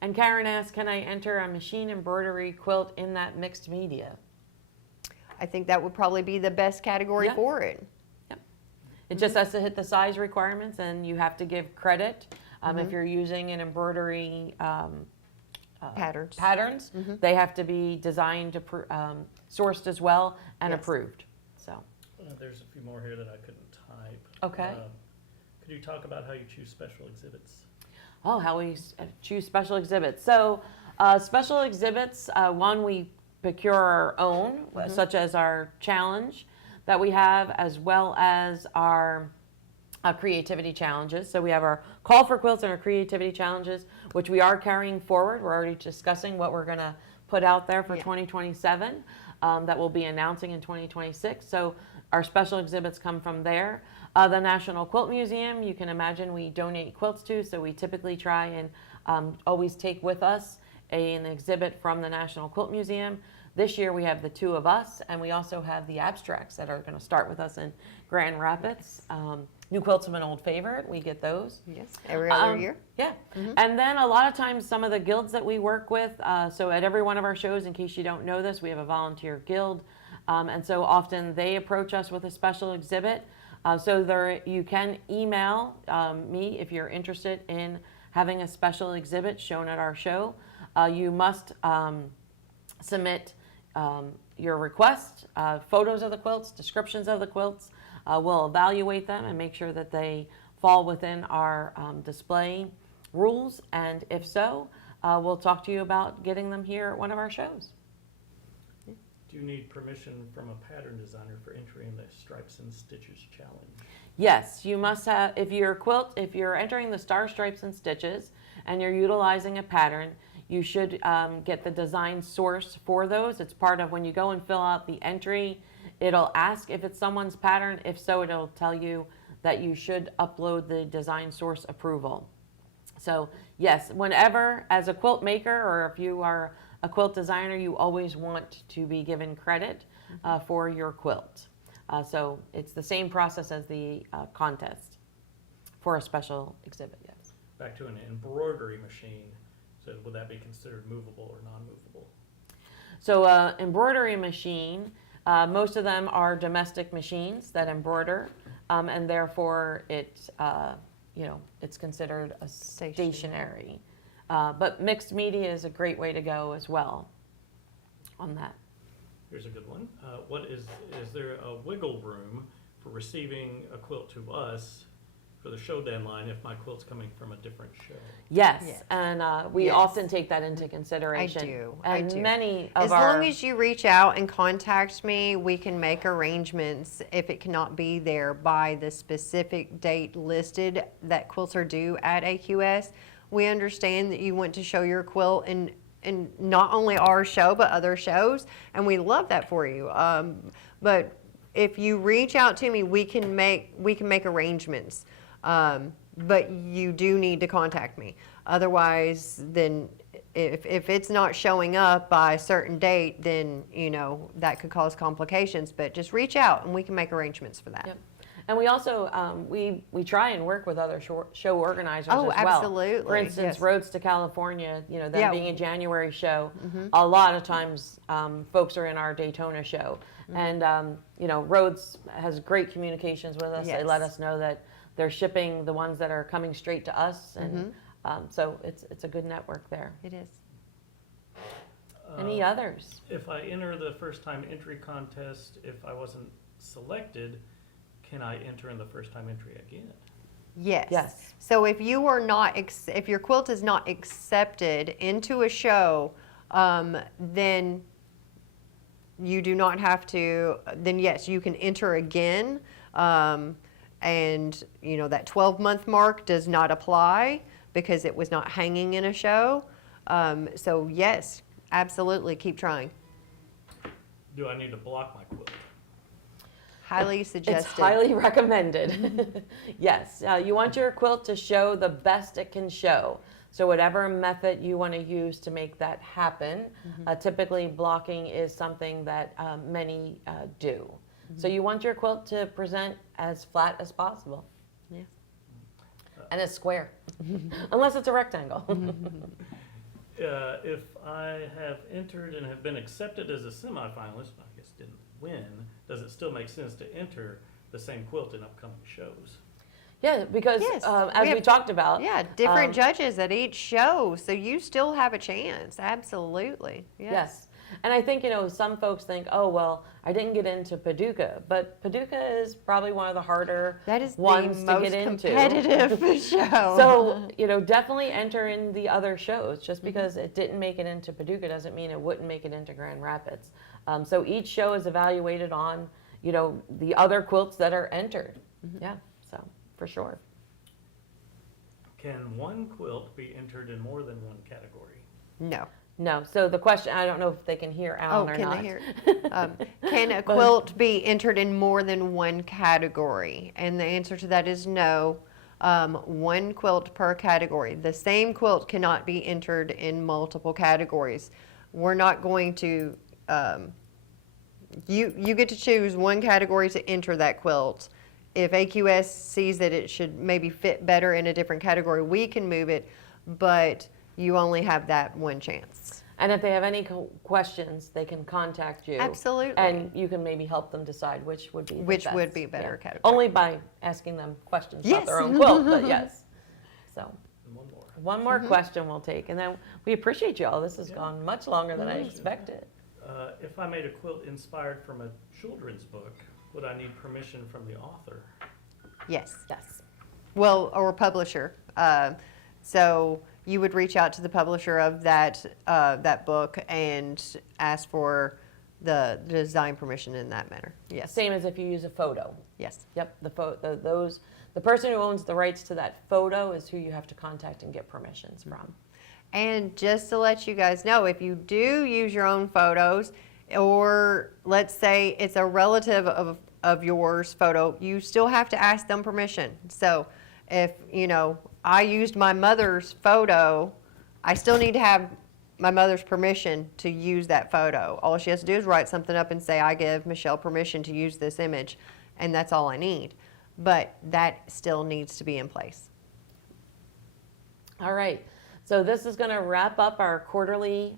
And Karen asks, can I enter a machine embroidery quilt in that mixed media? I think that would probably be the best category Yeah. for it. It just has to hit the size requirements, and you have to give credit. If you're using an embroidery Patterns. they have to be designed, sourced as well, and Yes. approved. So, There's a few more here that I couldn't type. Okay. Could you talk about how you choose special exhibits? oh, how we choose special exhibits. So, special exhibits, one, we procure our own, such as our challenge that we have, as well as our creativity challenges. So we have our call for quilts and our creativity challenges, which we are carrying forward. We're already discussing what we're going to put out there for 2027 that we'll be announcing in 2026. So our special exhibits come from there. The National Quilt Museum, you can imagine we donate quilts to, so we typically try and always take with us an exhibit from the National Quilt Museum. This year we have the two of us, and we also have the abstracts that are going to start with us in Grand Rapids. New quilts of an old favorite, we get those. Yes, every other year. Yeah, and then a lot of times some of the guilds that we work with, so at every one of our shows, in case you don't know this, we have a volunteer guild, and so often they approach us with a special exhibit. So there, you can email me if you're interested in having a special exhibit shown at our show. You must submit your request, photos of the quilts, descriptions of the quilts. We'll evaluate them and make sure that they fall within our display rules, and if so, we'll talk to you about getting them here at one of our shows. Do you need permission from a pattern designer for entering the Stripes and Stitches Challenge? Yes, you must have, if you're entering the Star Stripes and Stitches and you're utilizing a pattern, you should get the design source for those. It's part of when you go and fill out the entry, it'll ask if it's someone's pattern. If so, it'll tell you that you should upload the design source approval. So yes, whenever, as a quilt maker, or if you are a quilt designer, you always want to be given credit for your quilt. So it's the same process as the contest for a special exhibit, yes. Back to an embroidery machine, so would that be considered movable or non-movable? So embroidery machine, most of them are domestic machines that embroider, and therefore it's considered a stationary. But mixed media is a great way to go as well on that. Here's a good one. Is there a wiggle room for receiving a quilt to us for the show deadline if my quilt's coming from a different show? Yes, Yes. and we Yes. often take that into consideration. I do. Many of As long as you reach out and contact me, we can make arrangements if it cannot be there by the specific date listed that quilts are due at AQS. We understand that you want to show your quilt in not only our show but other shows, and we love that for you. But if you reach out to me, we can make arrangements. But you do need to contact me. Otherwise, then if it's not showing up by a certain date, then that could cause complications. But just reach out and we can make arrangements for that. Yep. And we also we try and work with other show organizers Oh, as well. absolutely. For instance, Yes. Roads to California, them Yeah. being a January show, a lot of times folks are in our Daytona show. And Roads has great communications with us. They Yes. let us know that they're shipping the ones that are coming straight to us, and so it's a good network there. It is. Any others? If I enter the first time entry contest, if I wasn't selected, can I enter in the first time entry again? Yes. Yes. So if you are not, if your quilt is not accepted into a show, then you do not have to. Then yes, you can enter again, and that 12-month mark does not apply. because it was not hanging in a show. So yes, absolutely, keep trying. Do I need to block my quilt? Highly It's suggested. highly recommended. Yes, you want your quilt to show the best it can show. So whatever method you want to use to make that happen, typically blocking is something that many do. So you want your quilt to present as flat as possible. Yeah. And as square, unless it's a rectangle. If I have entered and have been accepted as a semifinalist, I guess didn't win, does it still make sense to enter the same quilt in upcoming shows? Yeah, because Yes, as we we have- talked about, Yeah, different judges at each show, so you still have a chance. Absolutely. yes. And I think, some folks think, oh, well, I didn't get into Paducah, but Paducah is probably one of the harder That is the ones to most get into. competitive show. So, definitely enter in the other shows. Just because it didn't make it into Paducah doesn't mean it wouldn't make it into Grand Rapids. So each show is evaluated on, the other quilts that are entered. Yeah, so for sure. Can one quilt be entered in more than one category? No. No, so the question, I don't know if they can hear Alan or can not. they hear? Can a quilt be entered in more than one category? And the answer to that is no. One quilt per category. The same quilt cannot be entered in multiple categories. We're not going to. You get to choose one category to enter that quilt. If AQS sees that it should maybe fit better in a different category, we can move it, but you only have that one chance. And if they have any questions, they can contact you. Absolutely. And you can maybe help them decide which would be the Which would best. be a better category. Only by asking them questions Yes. about their own quilt, but yes. So And one more. one more question we'll take, and then we appreciate you all. This has Yeah. gone much longer than I expected. If I made a quilt inspired from a children's book, would I need permission from the author? Yes. Yes. Well, or publisher. So you would reach out to the publisher of that book and ask for the design permission in that manner. Yes. Same as if you use a photo. Yes. Yep. The person who owns the rights to that photo is who you have to contact and get permissions from. And just to let you guys know, if you do use your own photos, or let's say it's a relative of yours photo, you still have to ask them permission. So if, I used my mother's photo, I still need to have my mother's permission to use that photo. All she has to do is write something up and say, I give Michelle permission to use this image, and that's all I need. But that still needs to be in place. All right. So this is going to wrap up our quarterly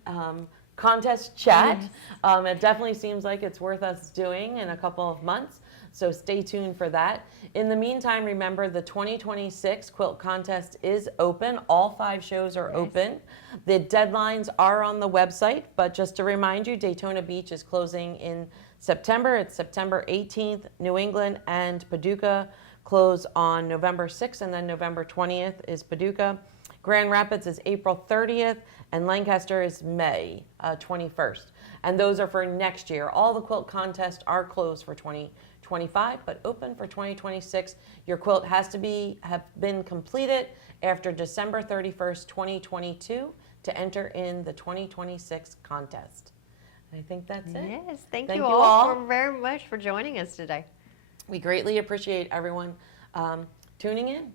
contest chat. It definitely seems like it's worth us doing in a couple of months. So stay tuned for that. In the meantime, remember the 2026 Quilt Contest is open. All 5 shows are open. The deadlines are on the website, but just to remind you, Daytona Beach is closing in September. It's September 18th. New England and Paducah close on November 6th, and then November 20th is Paducah. Grand Rapids is April 30th, and Lancaster is May 21st. And those are for next year. All the quilt contests are closed for 2025, but open for 2026. Your quilt has to have been completed after December 31st, 2022 to enter in the 2026 contest. And I think that's it. Yes, thank Thank you you all all. very much for joining us today. We greatly appreciate everyone tuning in.